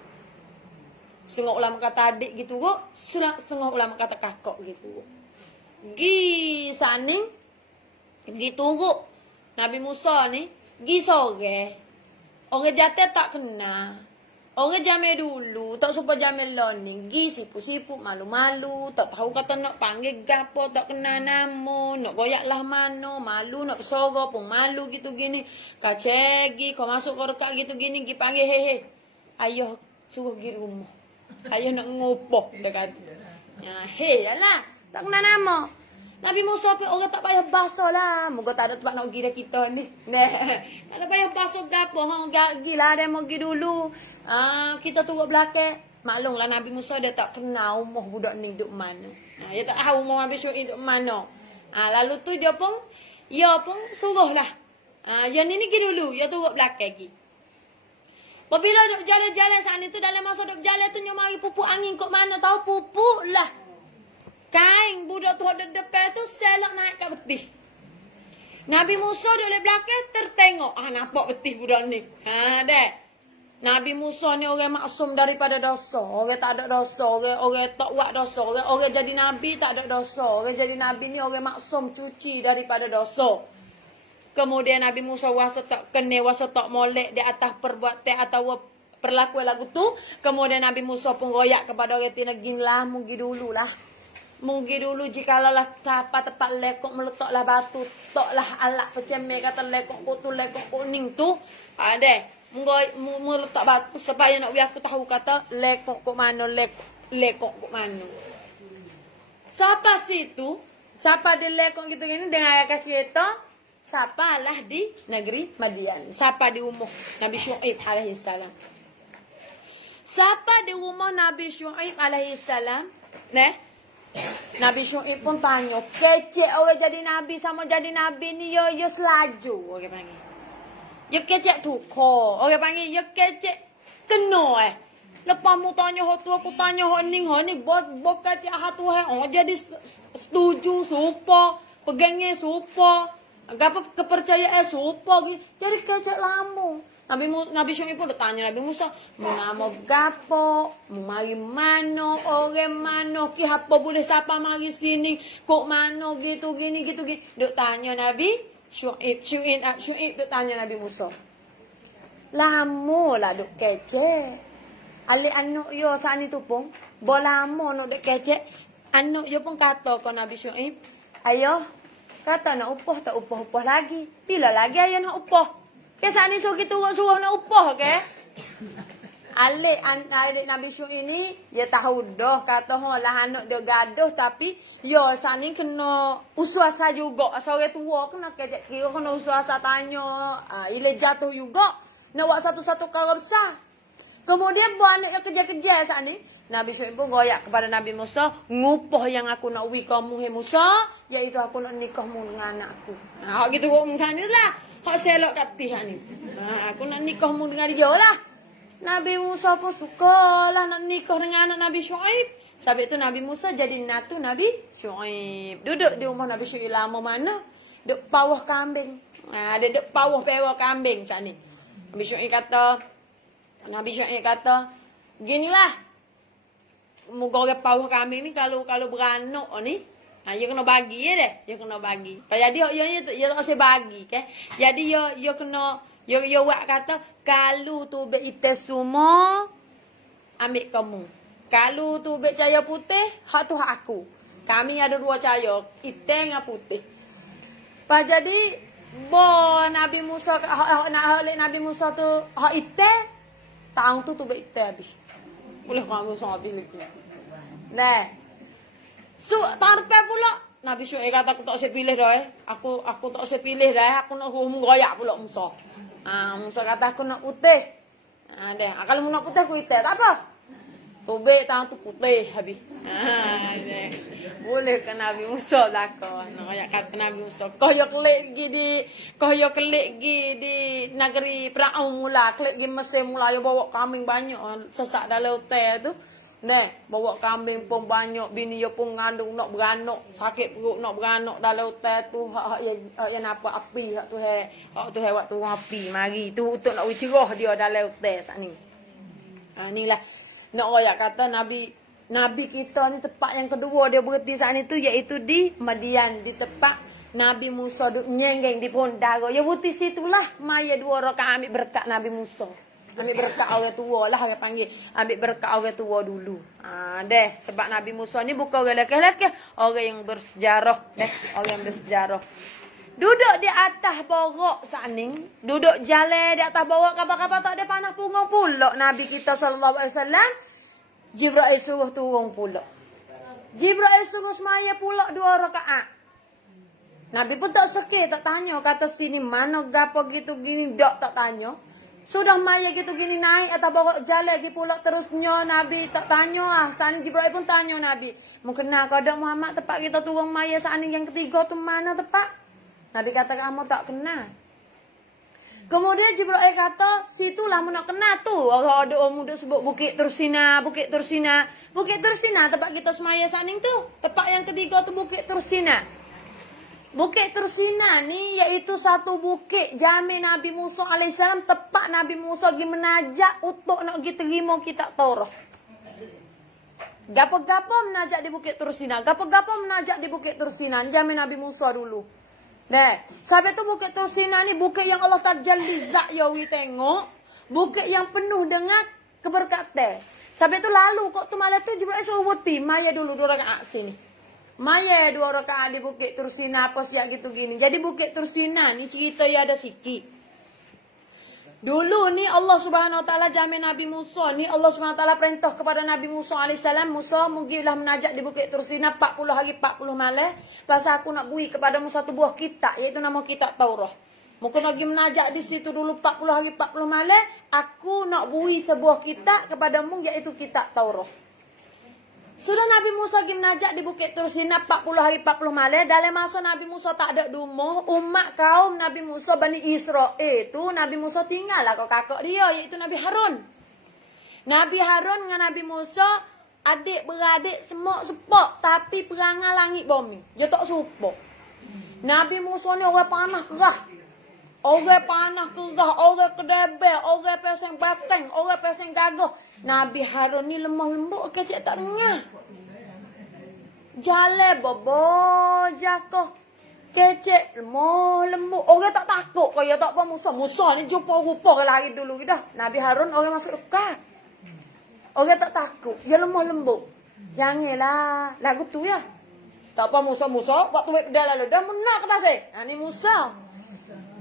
Setengah ulama kata adik gitu kok. Setengah ulama kata kakak gitu kok. Gi saning. Gi turut. Nabi Musa ni. Gi sore. Orang jatuh tak kena. Orang jamil dulu. Tak suka jamil learning. Gi sipu-sipu malu-malu. Tak tahu kata nak panggil gapo. Tak kena nama. Nak goyak lah mana. Malu nak bersorok pun malu gitu gini. Kacegi. Kau masuk ke rekat gitu gini. Gi panggil hehe. Ayah suruh pergi rumah. Ayah nak ngopoh. Dia kata. Hei yalah. Tak kena nama. Nabi Musa pun orang tak payah basuh lah. Moga tak ada tempat nak pergi dah kita ni. Tak ada payah basuh gapo. Gilah ada mau pergi dulu. Kita turut belakang. Maklumlah Nabi Musa dia tak kenal rumah budak ni duduk mana. Dia tak tahu rumah Nabi Syuaib duduk mana. Lalu tu dia pun suruhlah. Yang ni pergi dulu. Dia turut belakang pergi. Apabila duduk jalan-jalan saat itu, dalam masa duduk jalan tu, dia mari pupuk angin kot mana. Tahu pupuk lah. Kain budak tu ada depan tu selak naik kat betih. Nabi Musa duduk di belakang tertengok. Nampak betih budak ni. Dek. Nabi Musa ni orang maksum daripada dosa. Orang tak ada dosa. Orang tak buat dosa. Orang jadi Nabi tak ada dosa. Orang jadi Nabi ni orang maksum cuci daripada dosa. Kemudian Nabi Musa wasa tak kena, wasa tak molek di atas perbuatan atau perlakuan lagu tu. Kemudian Nabi Musa pun royak kepada orang tina ginilah. Mungkin dululah. Mungkin dulu jikalau lah tempat lekok meletaklah batu. Toklah alat pecemik kata lekok kutu, lekok kuning tu. Ada. Meletak batu supaya nak aku tahu kata lekok kok mana, lekok kok mana. Siapa situ? Siapa di lekok gitu gini dengan ayah kasih cerita? Siapa lah di negeri Madian. Siapa di umur Nabi Syuaib alaihissalam. Siapa di rumah Nabi Syuaib alaihissalam? Nabi Syuaib pun tanya, kecek orang jadi Nabi sama jadi Nabi ni, ya selaju. Orang panggil. Ya kecek tuko. Orang panggil, ya kecek kena Lepas mu tanya hak tu, aku tanya hak ni, bot kecek hak tu oh jadi setuju, supa, pegangnya supa. Apa kepercayaan supa gitu. Jadi kecek lama. Nabi Syuaib pun bertanya Nabi Musa, mu nama gapo, mu mari mano, orang mano, ki apa boleh siapa mari sini, kok mano gitu gini. Duk tanya Nabi Syuaib duk tanya Nabi Musa. Lama lah duk kecek. Ali anak yo sani tu pun, bolamo nak duk kecek. Anak yo pun kata ke Nabi Syuaib, ayo, kata nak upah tak upah lagi. Bila lagi ayah nak upah? Kesan ni suruh nak upah ke? Adik Nabi Syuaib ni, dia tahu dah kata lah anak dia gaduh tapi ya sani kena usuasa juga. Asal orang tua kena kejak kira kena usuasa tanya. Ile jatuh juga. Nak buat satu-satu kalau besar. Kemudian buat anak yang kerja-kerja sani. Nabi Syuaib pun goyak kepada Nabi Musa, ngupah yang aku nak wi kamu hai Musa, iaitu aku nak nikahmu dengan anakku. Hak gitu kok Musa ni lah. Hak selok kat tih ni. Aku nak nikahmu dengan dia lah. Nabi Musa pun sukalah nak nikah dengan anak Nabi Syuaib. Sebab itu Nabi Musa jadi natu Nabi Syuaib. Duduk di rumah Nabi Syuaib lama mana? Duk pawah kambing. Dia duk pawah kambing saat ni. Nabi Syuaib kata, ginilah. Moga orang pawah kambing ni kalau beranak ni, dia kena bagi deh. Dia kena bagi. Jadi dia tak usah bagi ke. Jadi dia kena dia buat kata kalau tu be ite semua ambil kamu. Kalau tu be cahaya putih, hak tu hak aku. Kami ada dua cahaya, ite dengan putih. Jadi Nabi Musa Nabi Musa tu hak ite, tahun tu be ite habis. Boleh kamu sama habis lagi. Tarpe pula Nabi Syuaib kata aku tak usah pilih dah Aku tak usah pilih dah. Aku nak goyak pula Musa. Musa kata aku nak putih. Kalau nak putih aku hitam. Tak apa. Tobek tangan tu putih habis. Boleh ke Nabi Musa lakon. Nak kata Nabi Musa. Kau yo kelik gi di negeri Firaun mula, kelik gi Mesir mula yo bawa kambing banyak sesak dalam hotel tu. Bawa kambing pun banyak, bini yo pun ngandung nak beranak, sakit perut nak beranak dalam hotel tu, hak yang apa api hak tu waktu api mari tu untuk nak cerah dia dalam hotel sat ni. Inilah nak royak kata Nabi kita ni tempat yang kedua dia berhenti saat itu iaitu di Madian, di tempat Nabi Musa duk nyenggeng di pohon dara. Ya berhenti situlah maya 2 rakaat ambil berkat Nabi Musa. Ambil berkat orang tua lah orang panggil. Ambil berkat orang tua dulu. Sebab Nabi Musa ni bukan orang lelaki-lelaki, orang yang bersejarah. Orang yang bersejarah. Duduk di atas borok saat ni. Duduk jalan di atas borok kabar-kabar tak ada panah punggung pula. Nabi kita SAW. Jibril suruh turun pula. Jibril suruh semaya pula 2 rakaat. Nabi pun tak sekir, tak tanya. Kata sini mana gapo gitu gini. Tak tanya. Sudah maya gitu gini naik atas borok jalan di pula terusnya. Nabi tak tanya. Saat ni Jibril pun tanya Nabi. Mungkin kau ada Muhammad tempat kita turun maya saat ni yang ketiga tu mana tempat? Nabi kata kamu tak kenal. Kemudian Jibril kata, situlah mu nak kenal tu. Orang ada orang muda sebut Bukit Tursina. Bukit Tursina tempat kita semaya saning tu. Tempat yang ketiga tu Bukit Tursina. Bukit Tursina ni iaitu satu bukit jamin Nabi Musa AS. Tempat Nabi Musa pergi menajak untuk nak pergi terima kitab Taurat. Gapo-gapo menajak di Bukit Tursina. Gapo-gapo menajak di Bukit Tursina. Jamin Nabi Musa dulu. Sampai tu Bukit Tursina ni bukit yang Allah tajalli zat yawi tengok. Bukit yang penuh dengan keberkatan. Sampai tu lalu kok tu malaikat Jibril suruh wuti maya dulu 2 rakaat sini. Maya 2 rakaat di Bukit Tursina apa siap gitu gini. Jadi Bukit Tursina ni cerita ya ada sikit. Dulu ni Allah Subhanahu Wa Taala jamin Nabi Musa ni Allah Subhanahu Wa Taala perintah kepada Nabi Musa AS. Musa mugilah menajak di Bukit Tursina 40 hari 40 malam. Pasal aku nak beri kepada Musa satu buah kitab iaitu nama kitab Taurat. Mungkin lagi menajak di situ dulu 40 hari 40 malam. Aku nak bui sebuah kitab kepadamu, iaitu kitab Taurat. Sudah Nabi Musa pergi menajak di Bukit Tur Sina 40 hari 40 malam. Dalam masa Nabi Musa tak ada dumuh, umat kaum Nabi Musa Bani Israel itu Nabi Musa tinggal lah kakak dia, iaitu Nabi Harun. Nabi Harun dengan Nabi Musa adik beradik semua sepok, tapi perangai langit bumi. Dia tak support. Nabi Musa ni orang panah kerah. Orang panah kerah, orang kedebel, orang peseng batang, orang peseng gagah. Nabi Harun ni lemah lembut, kecek tak dengar. Jalan bobo jakoh. Kecek lemah lembut. Orang tak takut kaya tak apa Musa. Musa ni jumpa rupa lari dulu dah. Nabi Harun orang masuk dekat. Orang tak takut. Dia lemah lembut. Janganlah. Lagu tu ya. Tak apa Musa. Waktu wait pedal lalu. Dah menak ke tasik. Ni Musa.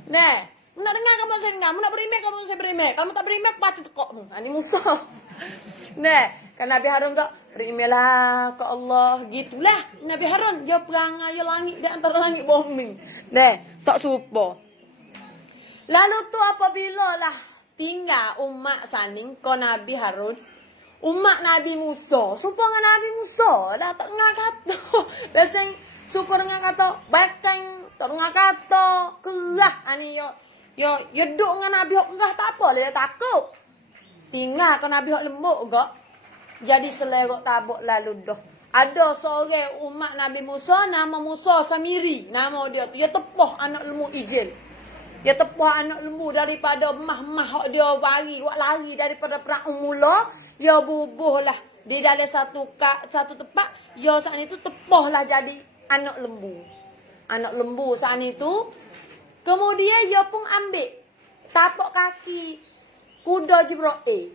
Nah, nak dengar kamu saya dengar. Nak berimek kamu saya berimek. Kamu tak berimek pasti tekokmu. Ni Musa. Nah, kan Nabi Harun tak berimelah ke Allah. Gitulah Nabi Harun. Dia perangai dia langit di antara langit bumi. Nah, tak serupa. Lalu tu apabila lah tinggal umat saning ke Nabi Harun. Umat Nabi Musa. Supaya dengan Nabi Musa. Dah tak dengar kata. Biasanya supaya dengan kata. Batang. Tak dengar kata. Kerah. Ni yo duduk dengan Nabi Hak kerah tak apa lah. Dia takut. Tinggal ke Nabi Hak lembut ke. Jadi selerok tabuk lalu dah. Ada seorang umat Nabi Musa. Nama Musa Samiri. Nama dia tu. Dia tepuh anak lembu ijil. Dia tepuh anak lembu daripada mah-mah dia lari daripada perang mula. Dia bubuh lah di dalam satu tempat. Dia saat itu tepuh lah jadi anak lembu. Anak lembu saat itu. Kemudian dia pun ambil tapak kaki kuda Jibril.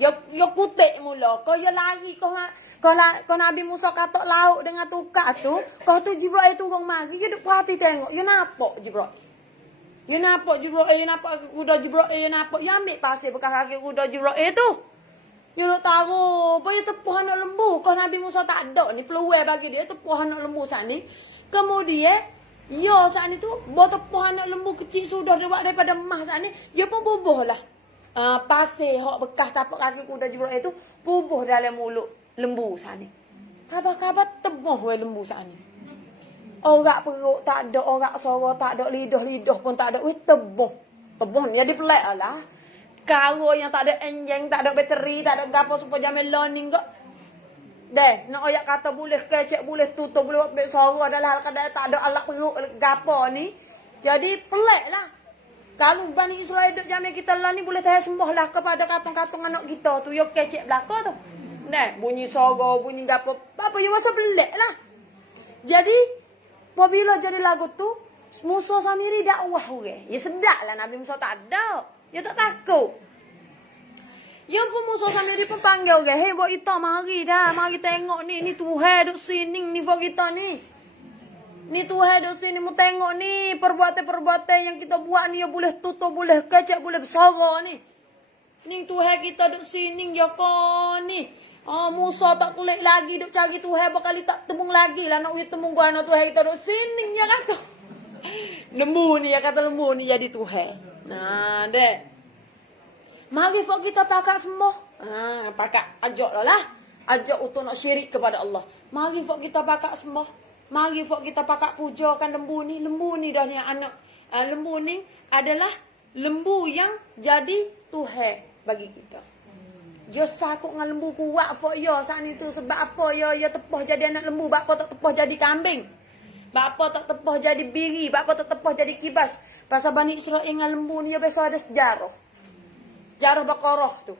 Dia kutik mula. Kau dia lari. Kau Nabi Musa katok laut dengan tukar tu. Kau tu Jibril turun mari. Dia duduk perhati tengok. Dia nampak Jibril. Dia nampak Jibril. Dia nampak kuda Jibril. Dia nampak. Dia ambil pasir bekas kaki kuda Jibril tu. Dia duduk taruh. Apa dia tepuh anak lembu. Kau Nabi Musa tak ada ni. Peluang bagi dia tepuh anak lembu saat ni. Kemudian. Ya saat ni tu. Bawa tepuh anak lembu kecil sudah. Dia buat daripada emas saat ni. Dia pun bubuh lah. Pasir hak bekas tapak kaki kuda Jibril itu bubuh dalam mulut lembu saat ni. Kabar-kabar tebuh we lembu saat ni. Orang perut tak ada, orang suara tak ada, lidah pun tak ada. Weh tebuh. Tebuh ni jadi pelik lah. Karo yang tak ada enjin, tak ada bateri, tak ada gapo supaya jamin learning ke. Deh, nak ayat kata boleh kecek, boleh tutup, boleh buat suara adalah kadang tak ada alat perut gapo ni. Jadi pelik lah. Kalau Bani Israel duduk jamin kita lah ni boleh tahan sembah lah kepada katung-katung anak kita tu. Yang kecek belakang tu. Nah, bunyi suara, bunyi gapo. Apa yang rasa pelik lah. Jadi, apabila jadi lagu tu, Musa sendiri dakwah orang. Ya sedap lah Nabi Musa tak ada. Dia tak takut. Yang pun Musa sendiri pun panggil orang. Hei, buat kita mari dah. Mari tengok ni. Ni Tuhan duduk sini ni buat kita ni. Ni Tuhan duduk sini mu tengok ni. Perbuatan-perbuatan yang kita buat ni. Ya boleh tutup, boleh kecek, boleh bersuara ni. Ni Tuhan kita duduk sini. Ya kan ni. Musa tak kelik lagi. Duduk cari Tuhan. Berkali tak temung lagi lah. Nak temung gua anak Tuhan kita duduk sini. Ya kata. Lembu ni. Ya kata lembu ni jadi Tuhan. Nah, dek. Mari fok kita takak sembah. Pakak ajak lah. Ajak untuk nak syirik kepada Allah. Mari fok kita pakak sembah. Mari fok kita pakak pujakan lembu ni. Lembu ni dah ni anak. Lembu ni adalah lembu yang jadi Tuhan bagi kita. Dia sakut dengan lembu kuat fok ya saat ni tu. Sebab apa ya tepah jadi anak lembu. Sebab apa tak tepah jadi kambing. Sebab apa tak tepah jadi biri. Sebab apa tak tepah jadi kibas. Pasal Bani Israel dengan lembu ni dia biasa ada sejarah. Sejarah Baqarah tu.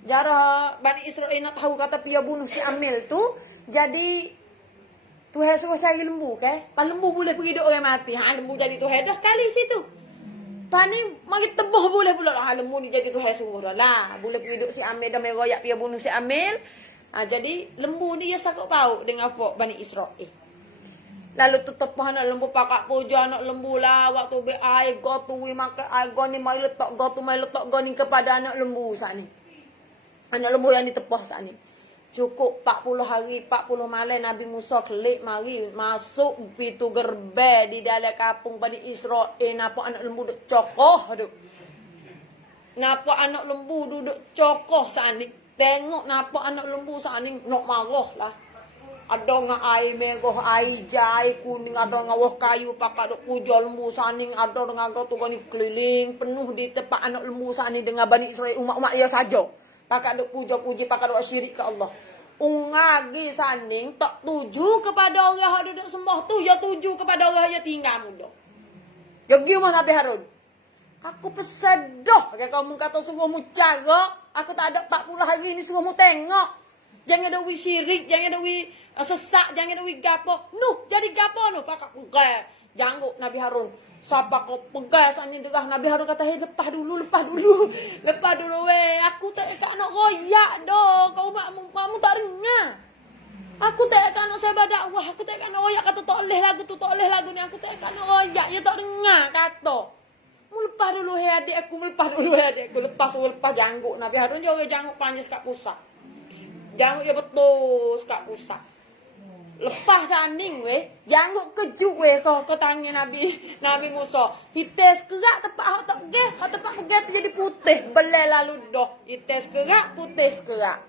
Sejarah Bani Israel nak tahu kata dia bunuh si Amil tu. Jadi Tuhan suruh cari lembu ke. Pan lembu boleh pergi duduk orang mati. Lembu jadi Tuhan dah sekali situ. Pan ni mari tebuh boleh pula lah. Lembu ni jadi Tuhan suruh dah lah. Boleh pergi duduk si Amil dah meroyak dia bunuh si Amil. Jadi lembu ni dia sakut pauk dengan fok Bani Israel. Lalu tu tepah anak lembu pakak puja anak lembu lah. Waktu be air go tu makan air go ni mai letak go tu mai letak go ni kepada anak lembu saat ni. Anak lembu yang ditepah saat ni. Cukup 40 hari, 40 malam Nabi Musa kelik mari masuk pintu gerbang di dalam kampung Bani Israel. Napa anak lembu duk cokoh tu. Napa anak lembu duduk cokoh sanik. Tengok napa anak lembu sanik nak marah lah. Ada nga air merah, air jai kuning, ada nga wah kayu pakai duk puja lembu saning, ada nga tu ni keliling penuh di tempat anak lembu saning dengan Bani Israel umat-umat dia saja. Pakai duk puja-puji, pakai duk syirik ke Allah. Ungagi saning tak tuju kepada orang yang duduk sembah tu, ya tuju kepada orang yang tinggal muda. Ya gimana Nabi Harun? Aku pesedoh, kamu kata semua mu cara, aku tak ada 40 hari ni semua mu tengok. Jangan ada wi syirik, jangan ada wi sesak, jangan ada wi gapo. Nuh, jadi gapo nuh pakak pegai. Janggut Nabi Harun. Siapa kau pegai sani derah Nabi Harun kata, "Hei, lepas dulu. Lepas dulu weh. Aku tak nak royak doh. Kau kamu tak dengar. Aku tak nak sebab dakwah, aku tak nak royak kata tak boleh lagu tu, tak boleh lagu ni. Aku tak nak royak, ya tak dengar kata. Mu lepas dulu hei adik aku, lepas janggut Nabi Harun dia orang janggut panjang kat pusat. Janggut dia betul kat pusat. Lepas saning weh, janggut kejut weh kau tanya Nabi Musa. Hites kerak tempat hak tak pergi, hak tempat pergi tu jadi putih, belai lalu dah. Hites kerak, putih kerak.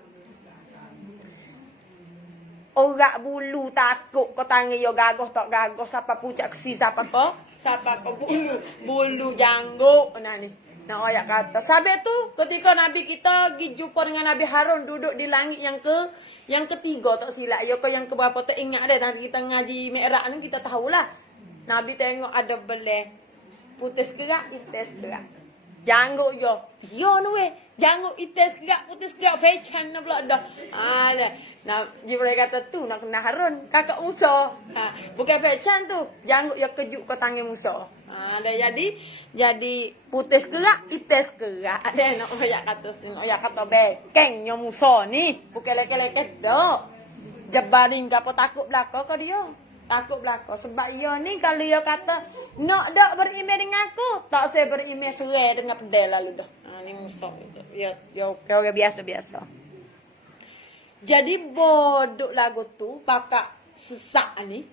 Orang bulu takut kau tanya yo gagah tak gagah, siapa puncak kesi siapa kau? Siapa kau bulu janggut nah ni. Nak ayat kata. Sampai tu ketika Nabi kita pergi jumpa dengan Nabi Harun duduk di langit yang ketiga tak silap. Ya kau yang keberapa tak ingat dah. Nanti kita ngaji Mi'raj ni kita tahulah. Nabi tengok ada beleh. Putus gerak, ites gerak. Janggut yo. Yo nu weh. Janggut ites gerak, putus gerak fashion na pula dah. Nah, Jibril kata tu nak kena Harun, kakak Musa. Bukan fashion tu. Janggut yang kejut ke tangan Musa. Dah jadi putus gerak, ites gerak. Ada nak kata bekengnya Musa ni. Bukan leke-leke dak. Jabaring gapo takut belaka ke dia. Takut belaka. Sebab ia ni kalau ia kata nak dak beriman dengan aku, tak saya beriman serai dengan pedal lalu dah. Ni Musa. Ya orang biasa-biasa. Jadi bodoh lagu tu pakak sesak ni.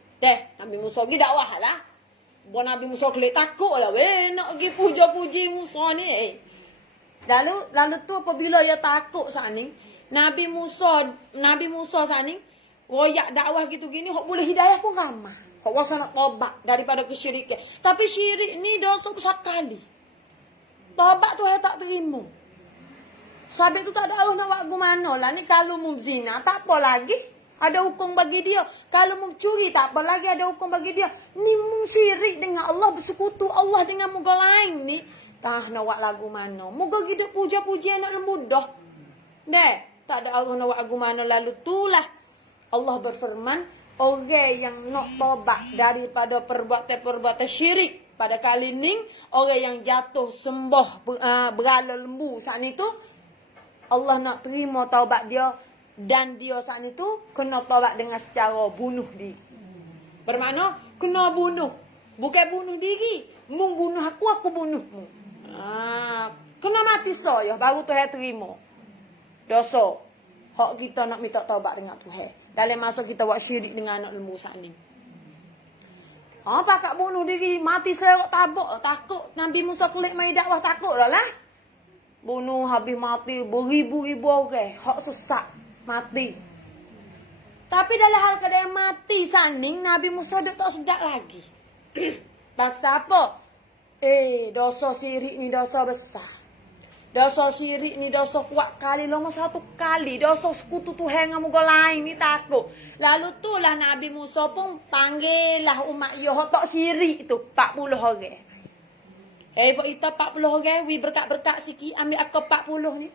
Nabi Musa pergi dakwah lah. Nabi Musa kelih takut lah weh nak pergi puja-puji Musa ni. Lalu tu apabila ia takut saat ni, Nabi Musa saat ni royak dakwah gitu gini, hok boleh hidayah pun ramah. Hok wasa nak tobat daripada kesyirikan. Tapi syirik ni dosa besar kali. Tobat tu saya tak terima. Sabit tu tak ada Allah nak buat gimana lah. Ni kalau mu zina tak apa lagi. Ada hukum bagi dia. Kalau mu curi tak apa lagi ada hukum bagi dia. Ni mu syirik dengan Allah, bersekutu Allah dengan muka lain ni. Tah nak buat lagu mana. Muka hidup puja-puji anak lembu dah. Tak ada Allah nak buat lagu mana lalu tulah. Allah berfirman, orang yang nak tobat daripada perbuatan-perbuatan syirik pada kali ni, orang yang jatuh sembah berhala lembu saat itu, Allah nak terima taubat dia dan dia saat itu kena taubat dengan secara bunuh diri. Bermakna kena bunuh, bukan bunuh diri. Mu bunuh aku bunuhmu. Kena mati saya baru Tuhan terima. Dosa. Hak kita nak minta taubat dengan Tuhan. Dalam masa kita buat syirik dengan anak lembu saat ni. Pakak bunuh diri, mati serok tabuk, takut. Nabi Musa kelik mai dakwah takut lah. Bunuh habis mati, beribu-ribu orang. Hak sesak, mati. Tapi dalam hal keadaan mati saning, Nabi Musa dah tak sedap lagi. Pasal apa? Dosa syirik ni dosa besar. Dosa syirik ni dosa kuat kali, lama satu kali. Dosa sekutu Tuhan dengan muka lain ni takut. Lalu tu lah Nabi Musa pun panggil lah umat dia. Tak syirik tu 40 orang. Buat kita 40 orang. We berkat-berkat sikit. Ambil aku 40 ni.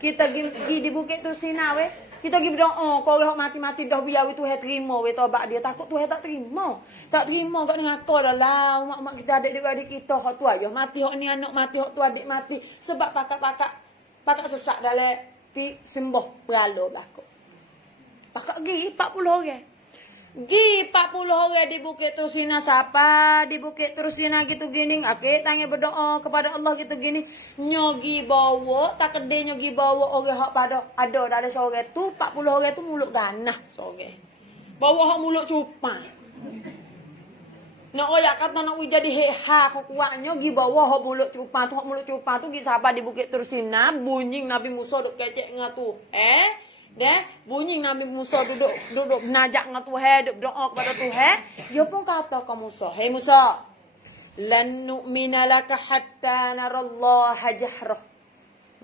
Kita pergi di bukit tu Sinai. Kita pergi berdoa. Kau orang mati-mati dah biar Tuhan terima. Tobat dia. Takut Tuhan tak terima. Tak terima kat dengan kau dah lah. Umat-umat kita adik-adik kita. Hak tu aja. Mati hak ni anak mati. Hak tu adik mati. Sebab pakak sesak dalam sembah berhala belakang. Pakak pergi 40 orang. Gi 40 orang di Bukit Tursina siapa? Di Bukit Tursina gitu gini. Oke, tanya berdoa kepada Allah gitu gini. Nyogi bawa, tak kede nyogi bawa orang hak pada ada sore tu 40 orang tu mulut ganah sore. Bawa hak mulut cupang. Nak oyak kata nak jadi heha kau kuatnya gi bawa hak mulut cupang tu gi siapa di Bukit Tursina bunyi Nabi Musa duk kecek ngatu. Deh, bunyi Nabi Musa duduk najak dengan Tuhan, duduk doa kepada Tuhan. Dia pun kata ke Musa, "Hei Musa, lan nu'mina laka hatta narallaha jahrah."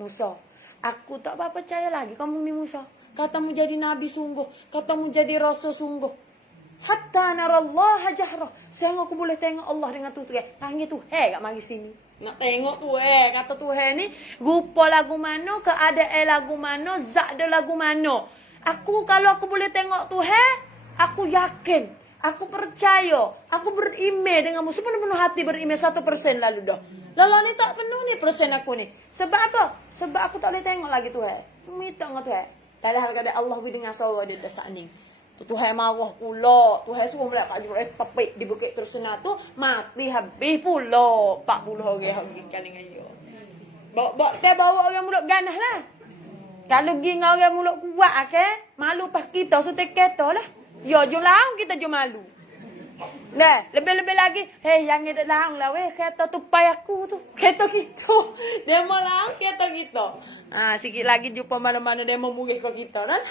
Musa, aku tak apa percaya lagi kamu ni Musa. Katamu jadi nabi sungguh, katamu jadi rasul sungguh. Hatta narallaha jahrah. Sehingga aku boleh tengok Allah dengan Tuhan. Hanya Tuhan kat mari sini. Nak tengok Tuhan, kata Tuhan ni, rupa lagu mana, keadaan lagu mana, zat dia lagu mana. Aku kalau aku boleh tengok Tuhan, aku yakin, aku percaya, aku beriman denganmu. Sepenuh hati beriman 1% lalu dah. Lalu ni tak penuh ni persen aku ni. Sebab apa? Sebab aku tak boleh tengok lagi Tuhan. Minta dengan Tuhan. Padahal kata Allah dengan suara dia dah saat ni. Tuhan marah pula. Tuhan suruh melihat Pak Jibril tepik di Bukit Tursina tu. Mati habis pula. 40 orang pergi kali dengan dia. Bawa orang mulut ganas lah. Kalau pergi dengan orang mulut kuat, okay? Malu pas kita. So, kereta lah. Ya, jom laung kita jom malu. Nah, lebih-lebih lagi. Hei, yang ada laung lah weh. Kereta tu payah aku tu. Kereta kita. Dia mau laung kereta kita. Sikit lagi jumpa mana-mana dia mau murih ke kita lah.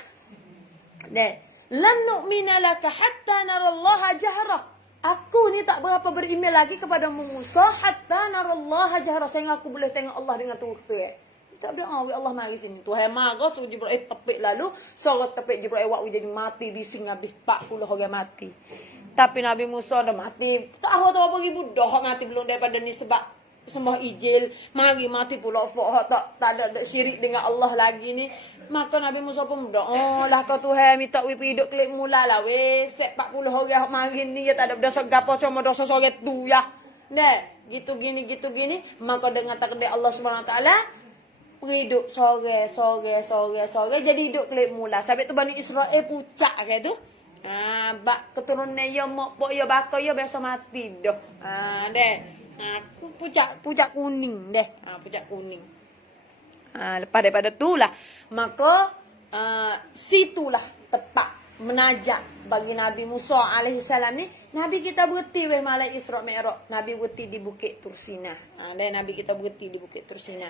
Nah. Lan nu'mina laka hatta narallaha jahrah. Aku ni tak berapa beriman lagi kepada Musa hatta narallaha jahrah. Sehingga aku boleh tengok Allah dengan Tuhan. Tak berdoa Allah mari sini. Tuhan marah suruh Jibril tepik lalu. Suruh tepik Jibril waktu jadi mati bising habis 40 orang mati. Tapi Nabi Musa dah mati. Tak tahu berapa ribu dah mati belum daripada ni sebab sembah ijil, mari mati pula tak ada syirik dengan Allah lagi ni. Maka Nabi Musa pun berdoa, lah kau Tuhan minta we hidup klik mula lah we. Set 40 orang mari ni ya tak ada dosa gapo cuma dosa sore tu ya. Nah, gitu gini. Maka dengan takdir Allah Subhanahu Wa Taala hidup sore jadi hidup klik mula. Sampai tu Bani Israel pucak ke tu. Bak keturunan ya mak pok ya bakal ya biasa mati dah. Deh. Pucak kuning deh. Pucak kuning. Lepas daripada itulah. Maka situlah tempat menajak bagi Nabi Musa alaihissalam ni. Nabi kita berhenti weh malam Isra Mi'raj. Nabi berhenti di Bukit Tursina. Dan Nabi kita berhenti di Bukit Tursina.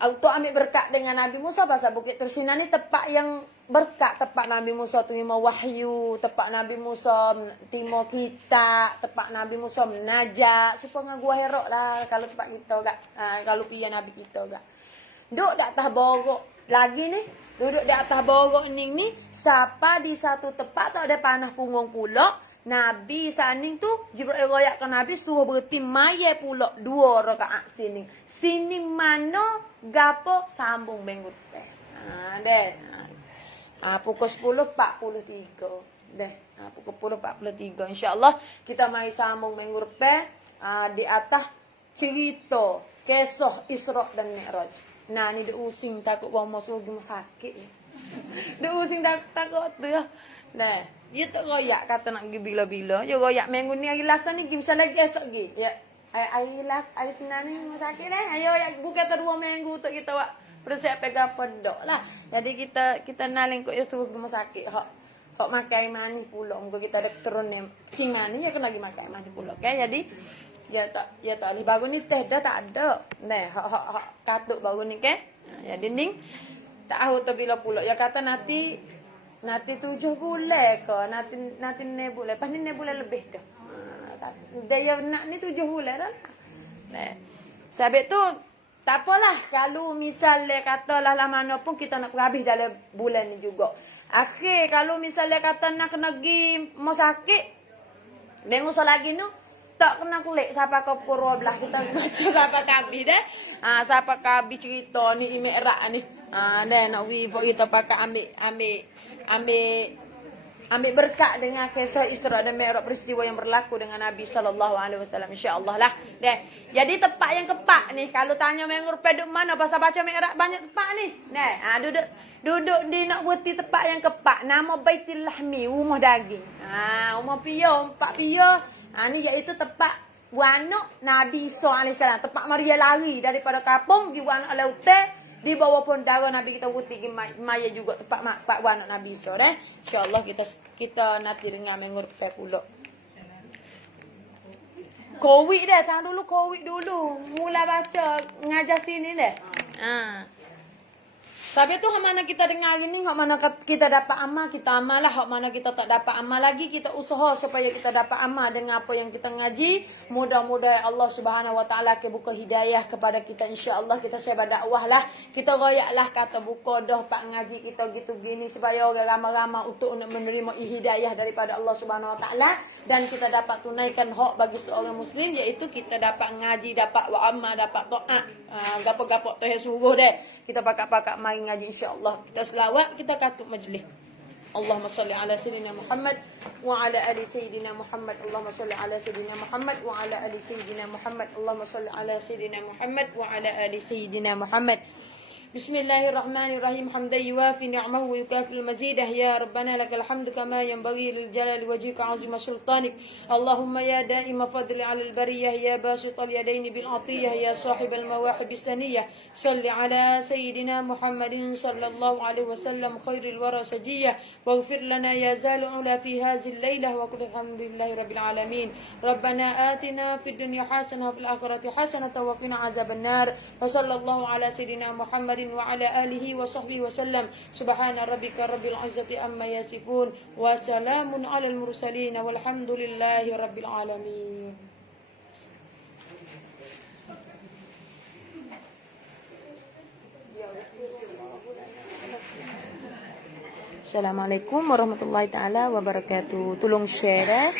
Untuk ambil berkat dengan Nabi Musa pasal Bukit Tursina ni tempat yang berkat, tempat Nabi Musa terima wahyu, tempat Nabi Musa terima kitab, tempat Nabi Musa menajak. Supaya gua herok lah kalau tempat kita gak. Kalau pia Nabi kita gak. Duduk di atas borok lagi ni. Duduk di atas borok ni. Siapa di satu tempat tak ada panah punggung pula. Nabi saning tu Jibril royak ke Nabi suruh berhenti mayat pula 2 rakaat sini. Sini mana gapo sambung minggu teh. Pukul 10.43. Pukul 10.43 insya-Allah kita mari sambung minggu depan di atas cerita kisah Isra dan Mi'raj. Nah, ni dia using takut bawa masuk rumah sakit. Dia using takut tu ya. Nah, dia tak royak kata nak pergi bila-bila. Dia royak minggu ni hari Selasa ni pergi lagi esok pergi. Ya. Hari Senin ni rumah sakit lah. Ayo bukan kata 2 minggu untuk kita buat persiapan apa dak lah. Jadi kita naling kok ya suruh rumah sakit. Hak makan manis pula. Muka kita ada turun ni. Cing manis ya kena lagi makan manis pula. Okay? Jadi ya tak ali baru ni teh dah tak ada. Nah, hak katuk baru ni ke. Ya dinding. Tak tahu tu bila pula. Ya kata nanti 7 bulan ke. Nanti 9 bulan. Lepas ni 9 bulan lebih dah. Dia nak ni 7 bulan dah. Nah. Sebab tu tak apalah kalau misalnya katalah lah mana pun kita nak habis dalam bulan ni juga. Akhir kalau misalnya kata nak kena pergi mau sakit. Dengar lagi tu tak kena kulik siapa ke pura belah kita baca siapa kabi dah. Siapa kabi cerita ni Mi'raj ni. Dan nak kita pakai ambil ambil berkat dengan kisah Isra dan Mi'raj, peristiwa yang berlaku dengan Nabi sallallahu alaihi wasallam, insya-Allah lah. Deh. Jadi tempat yang kepak ni kalau tanya mengurus peduk mana pasal baca Mi'raj banyak tempat ni. Deh, duduk di nak buati tempat yang kepak, nama Baitul Lahmi, rumah daging. Rumah pia, 4 pia. Ni iaitu tempat wanak Nabi SAW. Tempat Maria lari daripada kampung pergi wanak lautan. Di bawah pun darah Nabi kita putih maya juga tempat pak wanak Nabi SAW. InsyaAllah kita nanti dengar mengurut pula. Covid dah. Tahan dulu Covid dulu. Mula baca ngajar sini dah. Tapi tu hak mana kita dengar gini, hak mana kita dapat amal, kita amal lah. Hak mana kita tak dapat amal lagi, kita usaha supaya kita dapat amal dengan apa yang kita ngaji. Mudah-mudahan Allah Subhanahu Wa Taala ke buka hidayah kepada kita, insya-Allah. Kita sebar dakwah lah. Kita royaklah kata buka dah pak ngaji kita gitu gini supaya orang ramai-ramai untuk menerima hidayah daripada Allah Subhanahu Wa Taala, dan kita dapat tunaikan hak bagi seorang muslim, iaitu kita dapat ngaji, dapat wa amal, dapat taat. Gapo-gapo tu suruh deh. Kita pakak-pakak mari ngaji, insya-Allah. Kita selawat, kita katuk majlis. Allahumma salli ala sayyidina Muhammad wa ala ali sayyidina Muhammad. Allahumma salli ala sayyidina Muhammad wa ala ali sayyidina Muhammad. Allahumma salli ala sayyidina Muhammad wa ala ali sayyidina Muhammad. Bismillahirrahmanirrahim. Hamdan yuwafi ni'amahu wa yukafi'u mazidah. Ya Rabbana lakal hamdu kama yanbaghi lil jalali wajhika 'azima sultanik. Allahumma ya da'ima fadli 'alal bariyah, ya basital yadaini bil 'atiyah, ya sahibal mawahib saniyah. Salli 'ala sayyidina Muhammadin sallallahu alaihi wasallam khairil wara sajiyah. Waghfir lana ya zalu 'ula fi hadhihi al-lailah wa qul alhamdulillahi rabbil alamin. Rabbana atina fid dunya hasanah wa fil akhirati hasanah wa qina 'adzabannar. Wa sallallahu 'ala sayyidina Muhammad wa ala alihi wa sahbihi wa sallam. Subhana rabbika rabbil izzati amma yasifun wa salamun alal mursalin walhamdulillahi rabbil alamin. Assalamualaikum warahmatullahi taala wabarakatuh. Tolong share.